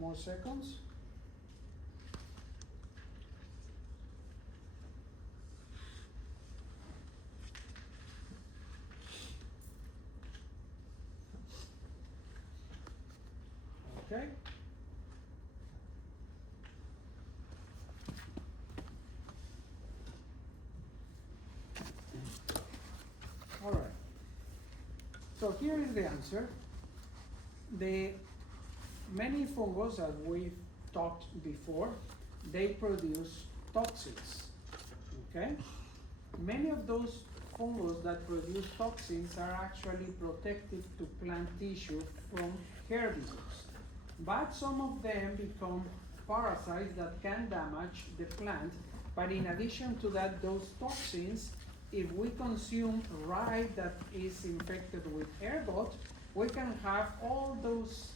More seconds. Okay. All right. So here is the answer. The many fungus, as we've talked before, they produce toxins, okay? Many of those fungus that produce toxins are actually protective to plant tissue from herbivores. But some of them become parasites that can damage the plant. But in addition to that, those toxins, if we consume rye that is infected with ergot, we can have all those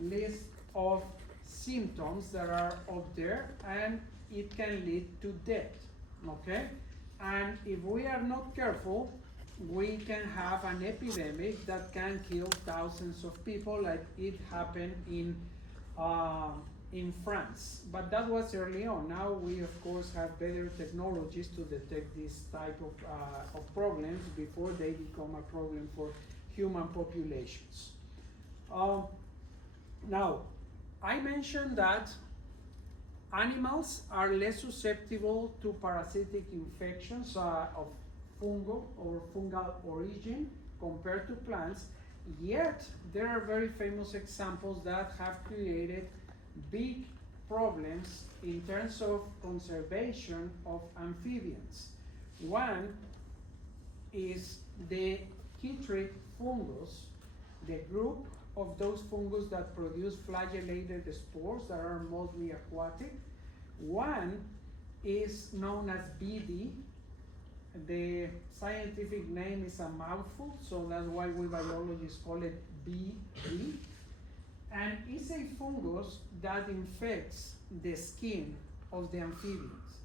list of symptoms that are up there, and it can lead to death, okay? And if we are not careful, we can have an epidemic that can kill thousands of people, like it happened in France. But that was early on. Now we of course have better technologies to detect this type of problems before they become a problem for human populations. Now, I mentioned that animals are less susceptible to parasitic infections of fungal or fungal origin compared to plants, yet there are very famous examples that have created big problems in terms of conservation of amphibians. One is the chytrid fungus, the group of those fungus that produce flagellated spores that are mostly aquatic. One is known as BD. The scientific name is a mouthful, so that's why we biologists call it BD. And it's a fungus that infects the skin of the amphibians.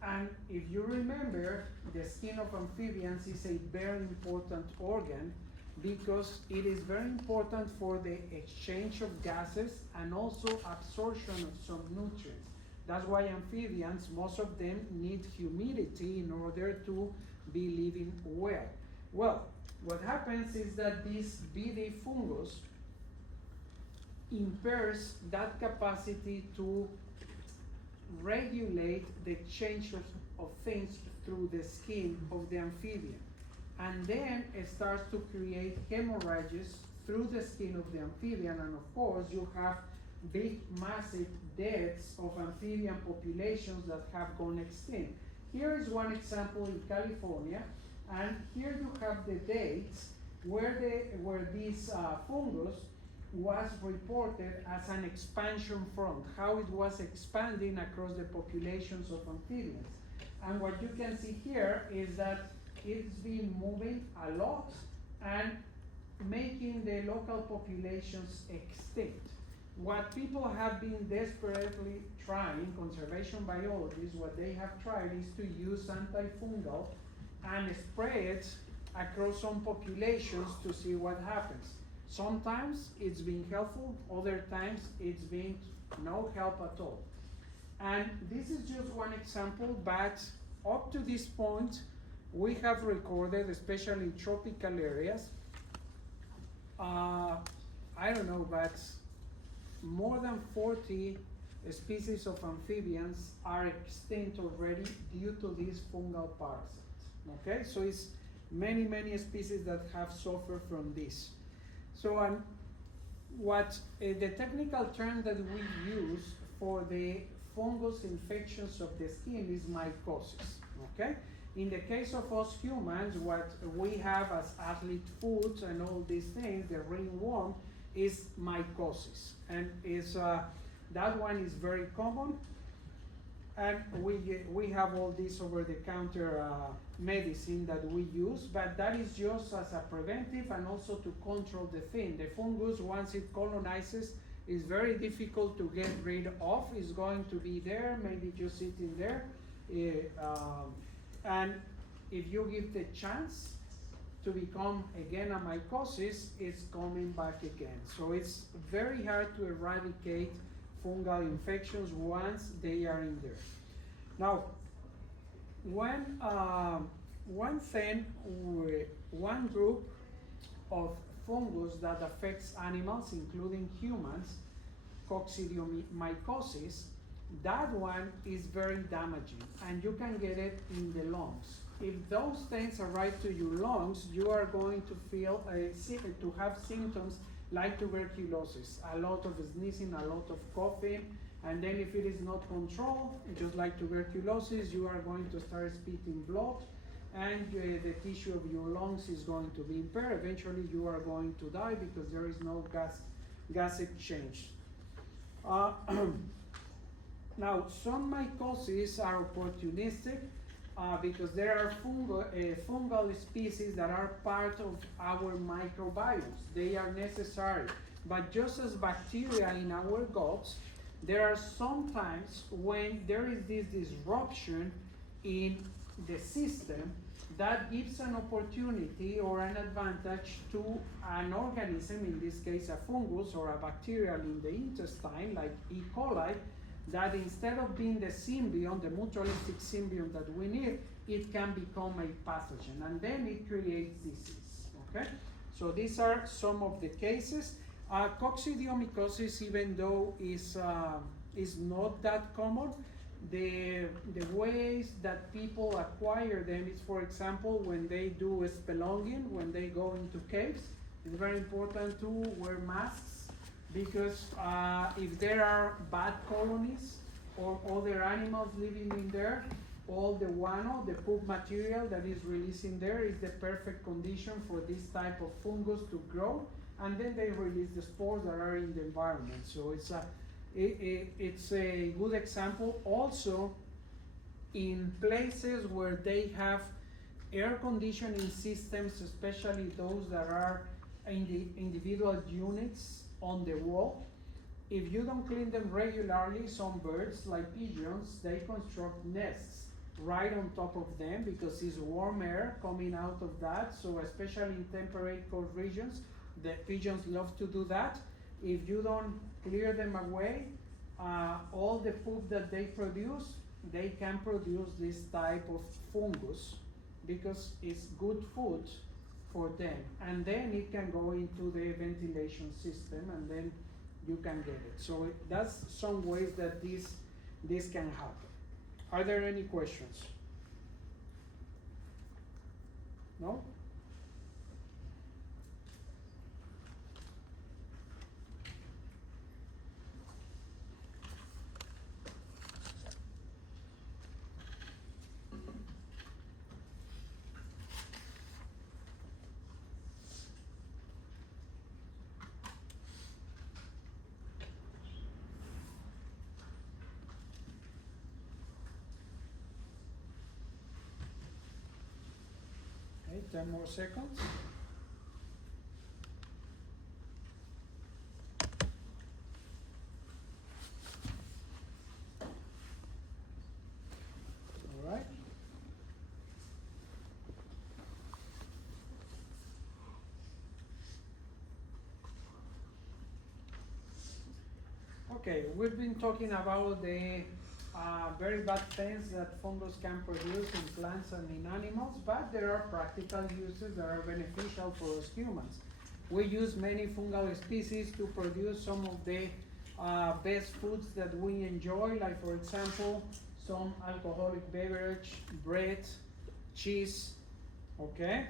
And if you remember, the skin of amphibians is a very important organ because it is very important for the exchange of gases and also absorption of some nutrients. That's why amphibians, most of them need humidity in order to be living well. Well, what happens is that this BD fungus impairs that capacity to regulate the change of things through the skin of the amphibian. And then it starts to create hemorrhages through the skin of the amphibian, and of course you have big massive deaths of amphibian populations that have gone extinct. Here is one example in California, and here you have the dates where this fungus was reported as an expansion front, how it was expanding across the populations of amphibians. And what you can see here is that it's been moving a lot and making the local populations extinct. What people have been desperately trying, conservation biologists, what they have tried is to use antifungal and spray it across some populations to see what happens. Sometimes it's been helpful, other times it's been no help at all. And this is just one example, but up to this point, we have recorded, especially in tropical areas, I don't know, but more than 40 species of amphibians are extinct already due to these fungal parasites. Okay, so it's many, many species that have suffered from this. So what the technical term that we use for the fungus infections of the skin is mycosis, okay? In the case of us humans, what we have as athlete foot and all these things, the ringworm, is mycosis. And is that one is very common. And we have all this over-the-counter medicine that we use, but that is just as a preventive and also to control the thing. The fungus, once it colonizes, is very difficult to get rid of. It's going to be there, maybe just sitting there. And if you give the chance to become again a mycosis, it's coming back again. So it's very hard to eradicate fungal infections once they are in there. Now, one group of fungus that affects animals, including humans, coccidiomycosis, that one is very damaging, and you can get it in the lungs. If those things arrive to your lungs, you are going to feel to have symptoms like tuberculosis, a lot of sneezing, a lot of coughing, and then if it is not controlled, just like tuberculosis, you are going to start spitting blood, and the tissue of your lungs is going to be impaired. Eventually, you are going to die because there is no gas exchange. Now, some mycoses are opportunistic because there are fungal species that are part of our microbiomes. They are necessary. But just as bacteria in our guts, there are some times when there is this disruption in the system that gives an opportunity or an advantage to an organism, in this case a fungus or a bacterial in the intestine, like E. coli, that instead of being the symbiont, the mutualistic symbiont that we need, it can become a pathogen, and then it creates disease, okay? So these are some of the cases. Coccidiomycosis, even though is not that common, the ways that people acquire them is, for example, when they do spelunking, when they go into caves, it's very important to wear masks, because if there are bad colonies or other animals living in there, all the guano, the poop material that is released in there is the perfect condition for this type of fungus to grow, and then they release the spores that are in the environment. So it's a good example. Also, in places where they have air conditioning systems, especially those that are in the individual units on the wall, if you don't clean them regularly, some birds, like pigeons, they construct nests right on top of them because it's warm air coming out of that. So especially in temperate cold regions, the pigeons love to do that. If you don't clear them away, all the poop that they produce, they can produce this type of fungus because it's good food for them, and then it can go into the ventilation system, and then you can get it. So that's some ways that this can happen. Are there any questions? No? 10 more seconds. All right. Okay, we've been talking about the very bad things that fungus can produce in plants and in animals, but there are practical uses that are beneficial for us humans. We use many fungal species to produce some of the best foods that we enjoy, like for example, some alcoholic beverage, bread, cheese, okay?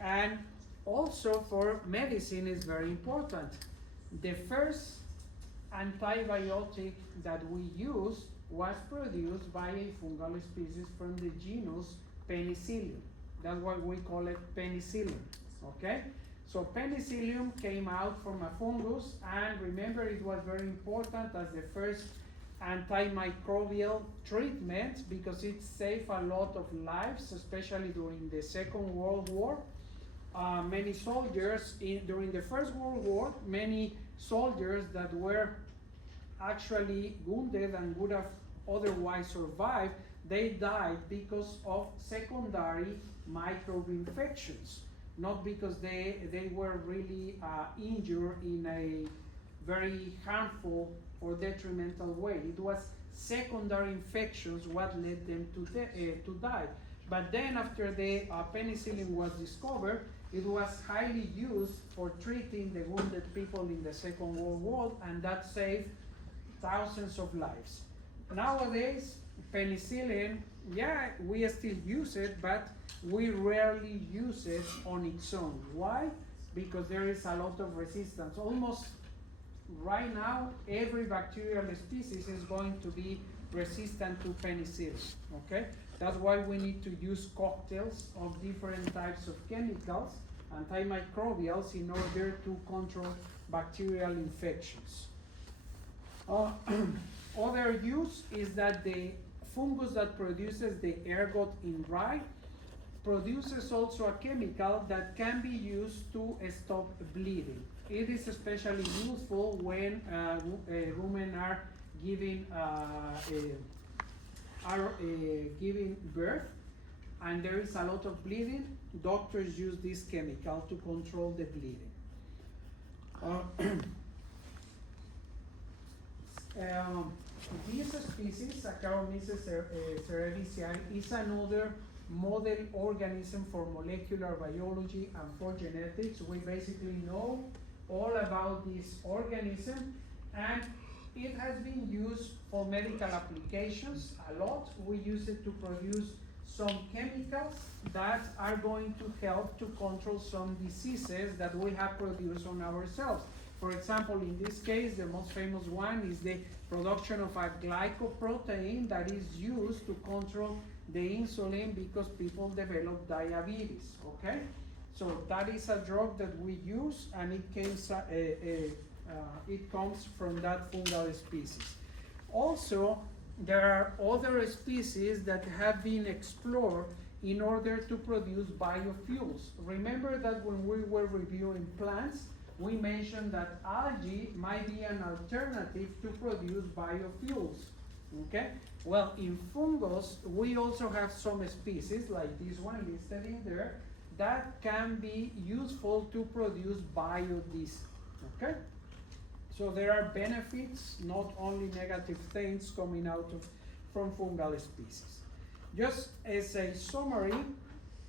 And also for medicine is very important. The first antibiotic that we use was produced by a fungal species from the genus Penicillium. That's why we call it penicillin, okay? So penicillium came out from a fungus, and remember it was very important as the first antimicrobial treatment because it saved a lot of lives, especially during the Second World War. Many soldiers, during the First World War, many soldiers that were actually wounded and would have otherwise survived, they died because of secondary microbe infections, not because they were really injured in a very harmful or detrimental way. It was secondary infections what led them to die. But then after the penicillin was discovered, it was highly used for treating the wounded people in the Second World War, and that saved thousands of lives. Nowadays, penicillin, yeah, we still use it, but we rarely use it on its own. Why? Because there is a lot of resistance. Almost right now, every bacterial species is going to be resistant to penicillin, okay? That's why we need to use cocktails of different types of chemicals, antimicrobials, in order to control bacterial infections. Other use is that the fungus that produces the ergot in rye produces also a chemical that can be used to stop bleeding. It is especially useful when women are giving giving birth and there is a lot of bleeding. Doctors use this chemical to control the bleeding. This species, Saccharomyces cerevisiae, is another model organism for molecular biology and for genetics. We basically know all about this organism, and it has been used for medical applications a lot. We use it to produce some chemicals that are going to help to control some diseases that we have produced on ourselves. For example, in this case, the most famous one is the production of a glycoprotein that is used to control the insulin because people develop diabetes, okay? So that is a drug that we use, and it comes from that fungal species. Also, there are other species that have been explored in order to produce biofuels. Remember that when we were reviewing plants, we mentioned that algae might be an alternative to produce biofuels, okay? Well, in fungus, we also have some species, like this one listed in there, that can be useful to produce biodiesel, okay? So there are benefits, not only negative things coming out from fungal species. Just as a summary,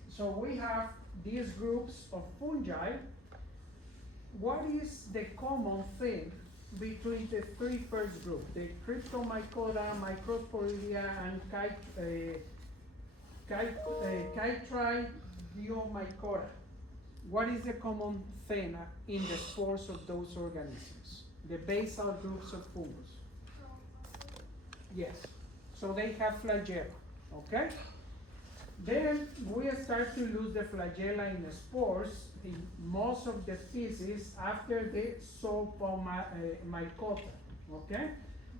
so we have these groups of fungi. What is the common thing between the three first groups, the Cryptomycota, Microsporidia, and Chytridiomycota? What is the common thing in the spores of those organisms? The basal groups of fungus. Yes. So they have flagella, okay? Then we start to lose the flagella in the spores in most of the species after the Zopomycota, okay?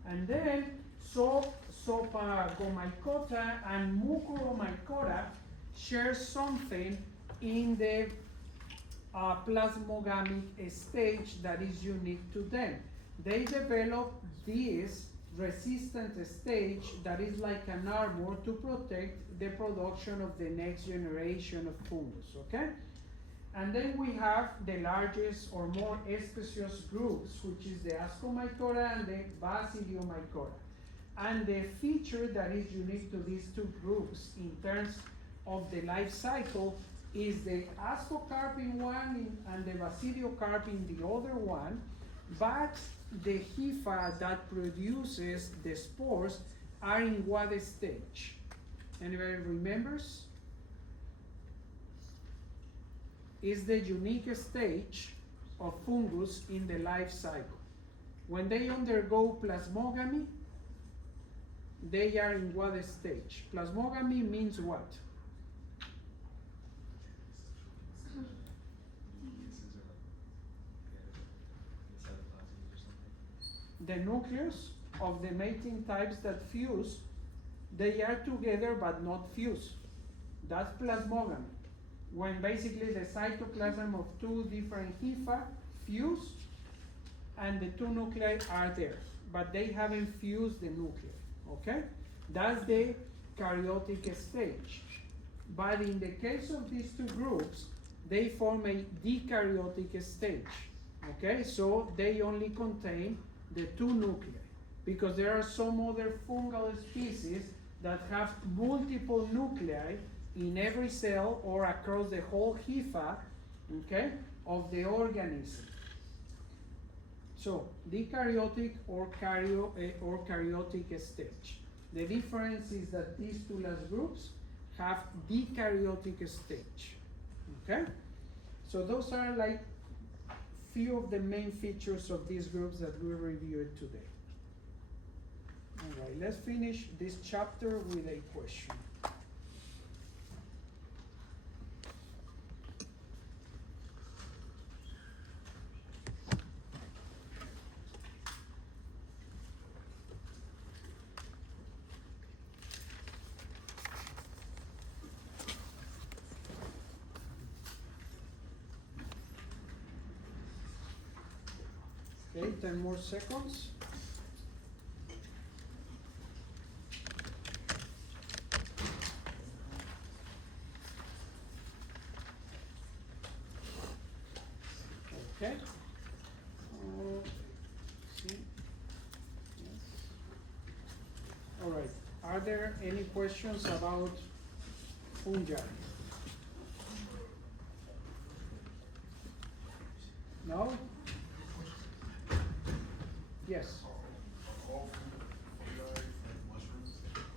And then Zopagomycota and Mucoromycota share something in the plasmogamic stage that is unique to them. They develop this resistant stage that is like an armor to protect the production of the next generation of fungus, okay? And then we have the largest or more specious groups, which is the Ascomycota and the Basidiomycota. And the feature that is unique to these two groups in terms of the life cycle is the ascocarp in one and the basidiocarp in the other one, but the hypha that produces the spores are in what stage? Anybody remembers? Is the unique stage of fungus in the life cycle. When they undergo plasmogamy, they are in what stage? Plasmogamy means what? The nucleus of the mating types that fuse, they are together but not fuse. That's plasmogamy. When basically the cytoplasm of two different hypha fuse and the two nuclei are there, but they haven't fused the nuclei, okay? That's the karyotic stage. But in the case of these two groups, they form a dikaryotic stage, okay? So they only contain the two nuclei, because there are some other fungal species that have multiple nuclei in every cell or across the whole hypha, okay, of the organism. So, dikaryotic or karyotic stage. The difference is that these two last groups have dikaryotic stage, okay? So those are like few of the main features of these groups that we reviewed today. All right, let's finish this chapter with a question. Okay, 10 more seconds. Okay. See? Yes. All right. Are there any questions about fungi? No? Yes. All fungi, like mushrooms,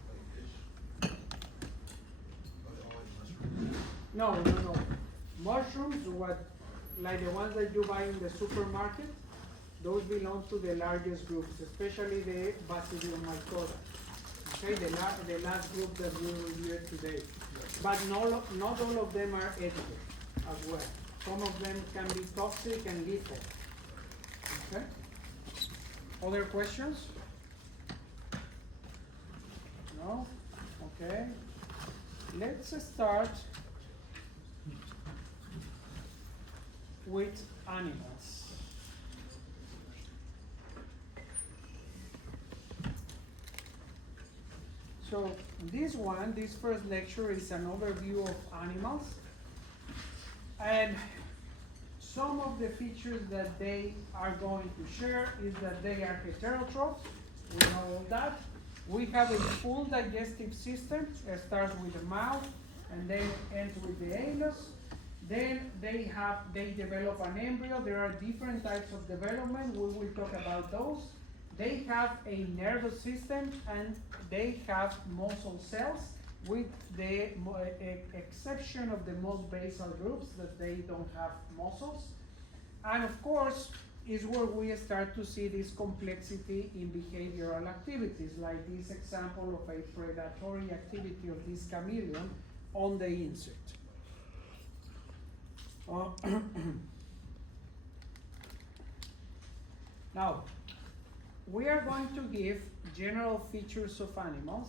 like fish. Are they all like mushrooms? No. Mushrooms, like the ones that you buy in the supermarket, those belong to the largest groups, especially the Basidiomycota. Okay, the last group that we reviewed today. But not all of them are edible as well. Some of them can be toxic and lethal. Okay? Other questions? No? Okay. Let's start with animals. So this first lecture is an overview of animals, and some of the features that they are going to share is that they are heterotrophs. We know all that. We have a full digestive system. It starts with the mouth and then ends with the anus. Then they develop an embryo. There are different types of development. We will talk about those. They have a nervous system and they have muscle cells, with the exception of the most basal groups that they don't have muscles. And of course, is where we start to see this complexity in behavioral activities, like this example of a predatory activity of this chameleon on the insect. Now, we are going to give general features of animals,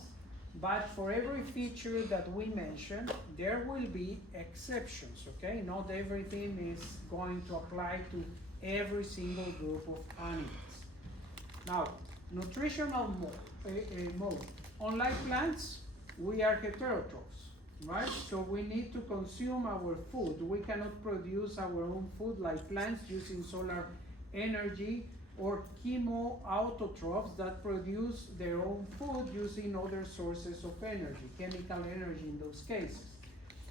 But for every feature that we mention, there will be exceptions, okay? Not everything is going to apply to every single group of animals. Now, nutritional mode. Unlike plants, we are heterotrophs, right? So we need to consume our food. We cannot produce our own food like plants using solar energy, or chemoautotrophs that produce their own food using other sources of energy, chemical energy in those cases.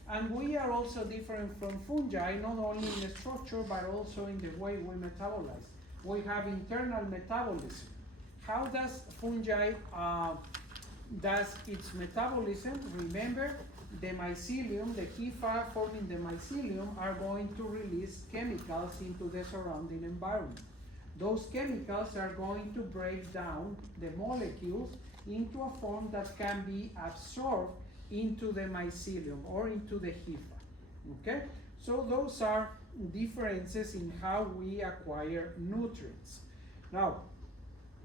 And we are also different from fungi, not only in the structure, but also in the way we metabolize. We have internal metabolism. How does fungi does its metabolism? Remember, the mycelium, the hypha forming the mycelium, are going to release chemicals into the surrounding environment. Those chemicals are going to break down the molecules into a form that can be absorbed into the mycelium or into the hypha. Okay? So those are differences in how we acquire nutrients. Now,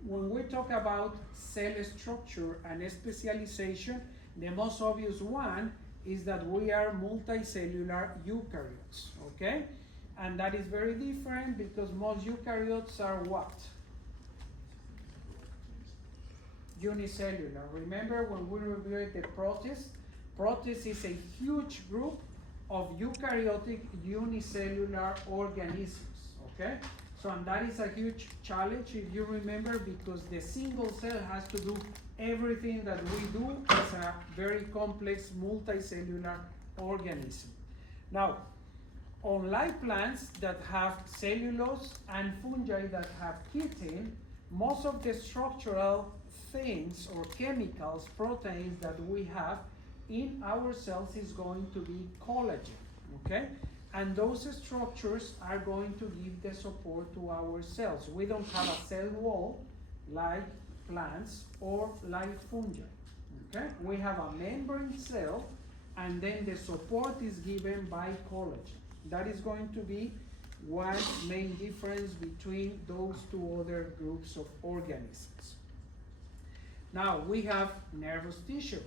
when we talk about cell structure and specialization, the most obvious one is that we are multicellular eukaryotes, okay? And that is very different because most eukaryotes are what? Unicellular. Remember when we reviewed the protists? Protists is a huge group of eukaryotic unicellular organisms, okay? So, and that is a huge challenge, if you remember, because the single cell has to do everything that we do as a very complex multicellular organism. Now, unlike plants that have cellulose and fungi that have chitin, most of the structural things or chemicals, proteins that we have in our cells is going to be collagen, okay? And those structures are going to give the support to our cells. We don't have a cell wall like plants or like fungi, okay? We have a membrane cell, and then the support is given by collagen. That is going to be one main difference between those two other groups of organisms. Now, we have nervous tissue,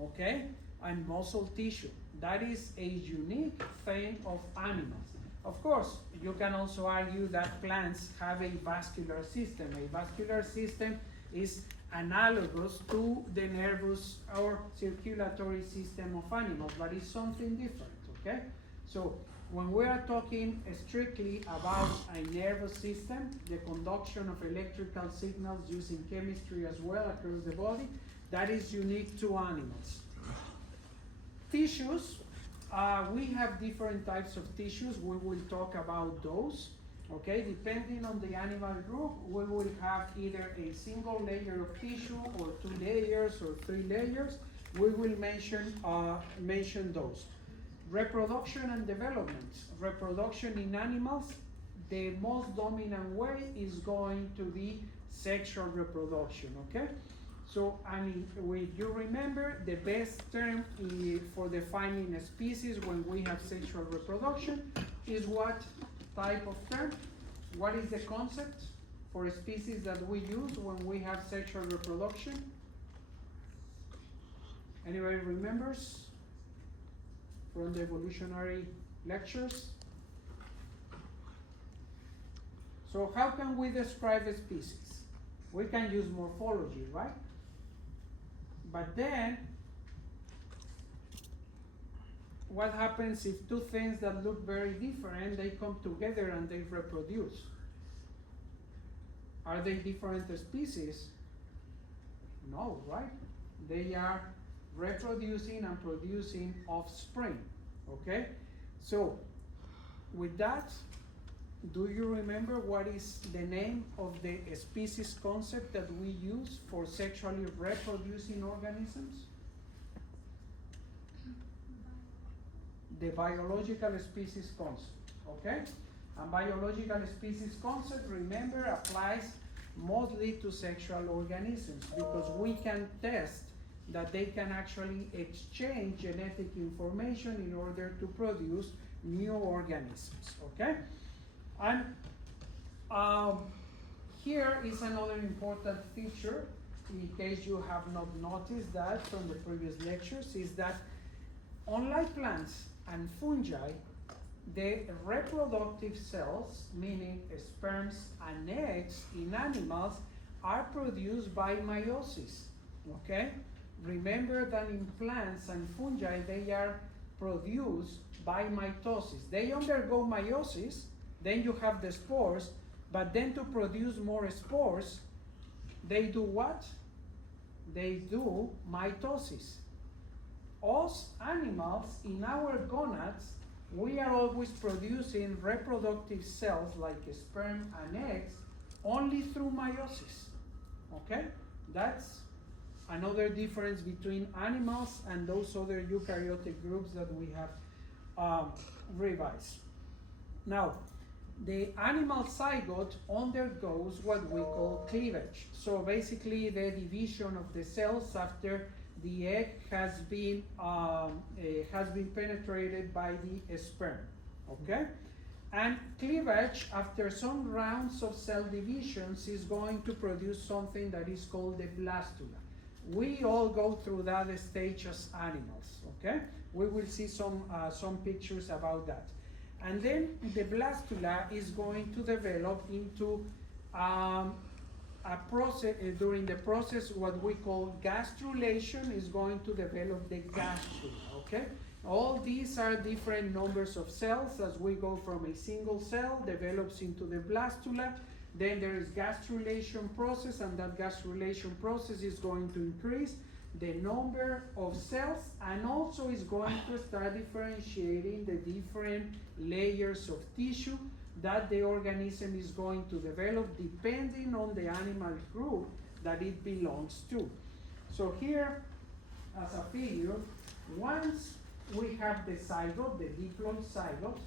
okay? And muscle tissue. That is a unique thing of animals. Of course, you can also argue that plants have a vascular system. A vascular system is analogous to the nervous or circulatory system of animals, but it's something different, okay? So, when we are talking strictly about a nervous system, the conduction of electrical signals using chemistry as well across the body, that is unique to animals. Tissues, we have different types of tissues. We will talk about those, okay? Depending on the animal group, we will have either a single layer of tissue or 2 layers or 3 layers. We will mention those. Reproduction and development. Reproduction in animals, the most dominant way is going to be sexual reproduction, okay? So, and if you remember, the best term for defining a species when we have sexual reproduction is what type of term? What is the concept for a species that we use when we have sexual reproduction? Anybody remembers from the evolutionary lectures? So how can we describe a species? We can use morphology, right? But then, what happens if two things that look very different, they come together and they reproduce? Are they different species? No, right? They are reproducing and producing offspring, okay? So, with that, do you remember what is the name of the species concept that we use for sexually reproducing organisms? The biological species concept, okay? And biological species concept, remember, applies mostly to sexual organisms because we can test that they can actually exchange genetic information in order to produce new organisms, okay? And here is another important feature in case you have not noticed that from the previous lectures, is that unlike plants and fungi, the reproductive cells, meaning sperms and eggs in animals, are produced by meiosis, okay? Remember that in plants and fungi, they are produced by mitosis. They undergo meiosis, then you have the spores, but then to produce more spores, they do what? They do mitosis. Us animals, in our gonads, we are always producing reproductive cells like sperm and eggs only through meiosis, okay? That's another difference between animals and those other eukaryotic groups that we have revised. Now, the animal zygote undergoes what we call cleavage. So basically the division of the cells after the egg has been penetrated by the sperm, okay? And cleavage, after some rounds of cell divisions, is going to produce something that is called the blastula. We all go through that stage as animals, okay? We will see some pictures about that. And then the blastula is going to develop into a process, during the process, what we call gastrulation is going to develop the gastrula, okay? All these are different numbers of cells as we go from a single cell, develops into the blastula, then there is gastrulation process, and that gastrulation process is going to increase the number of cells, and also is going to start differentiating the different layers of tissue that the organism is going to develop depending on the animal group that it belongs to. So here, as a figure, once we have the zygote, the diploid zygote,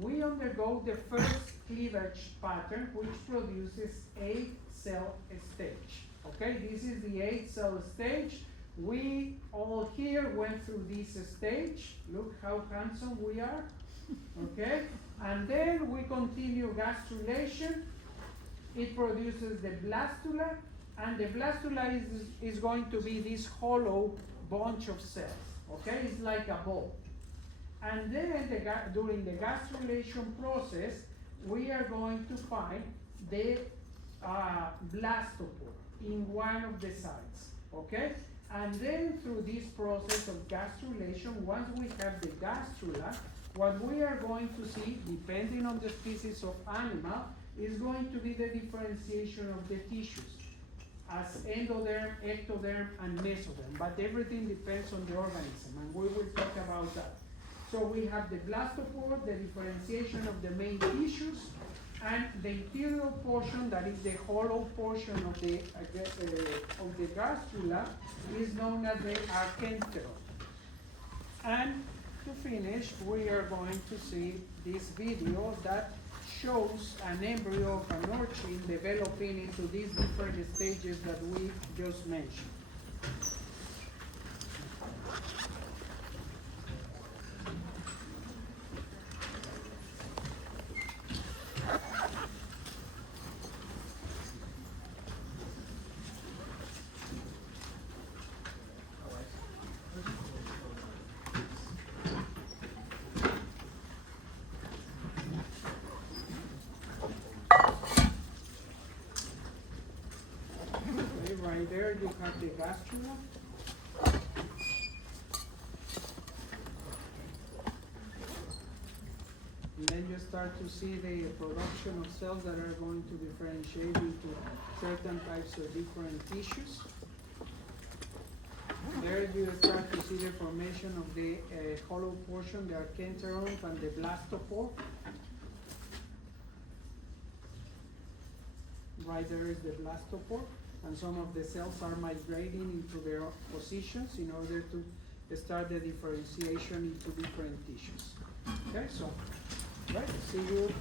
we undergo the first cleavage pattern, which produces 8-cell stage. Okay, this is the 8-cell stage. We all here went through this stage. Look how handsome we are. Okay, and then we continue gastrulation. It produces the blastula, and the blastula is going to be this hollow bunch of cells. Okay, it's like a ball. And then during the gastrulation process, we are going to find the blastopore in one of the sides. Okay, and then through this process of gastrulation, once we have the gastrula, what we are going to see, depending on the species of animal, is going to be the differentiation of the tissues as endoderm, ectoderm, and mesoderm. But everything depends on the organism, and we will talk about that. So we have the blastopore, the differentiation of the main tissues, and the interior portion, that is the hollow portion of the gastrula, is known as the archenteron. And to finish, we are going to see this video that shows an embryo of an urchin developing into these different stages that we just mentioned. Right there you have the gastrula. And then you start to see the production of cells that are going to differentiate into certain types of different tissues. There you start to see the formation of the hollow portion, the archenterons, and the blastopore. Right there is the blastopore. And some of the cells are migrating into their positions in order to start the differentiation into different tissues. Okay, so, right, see you.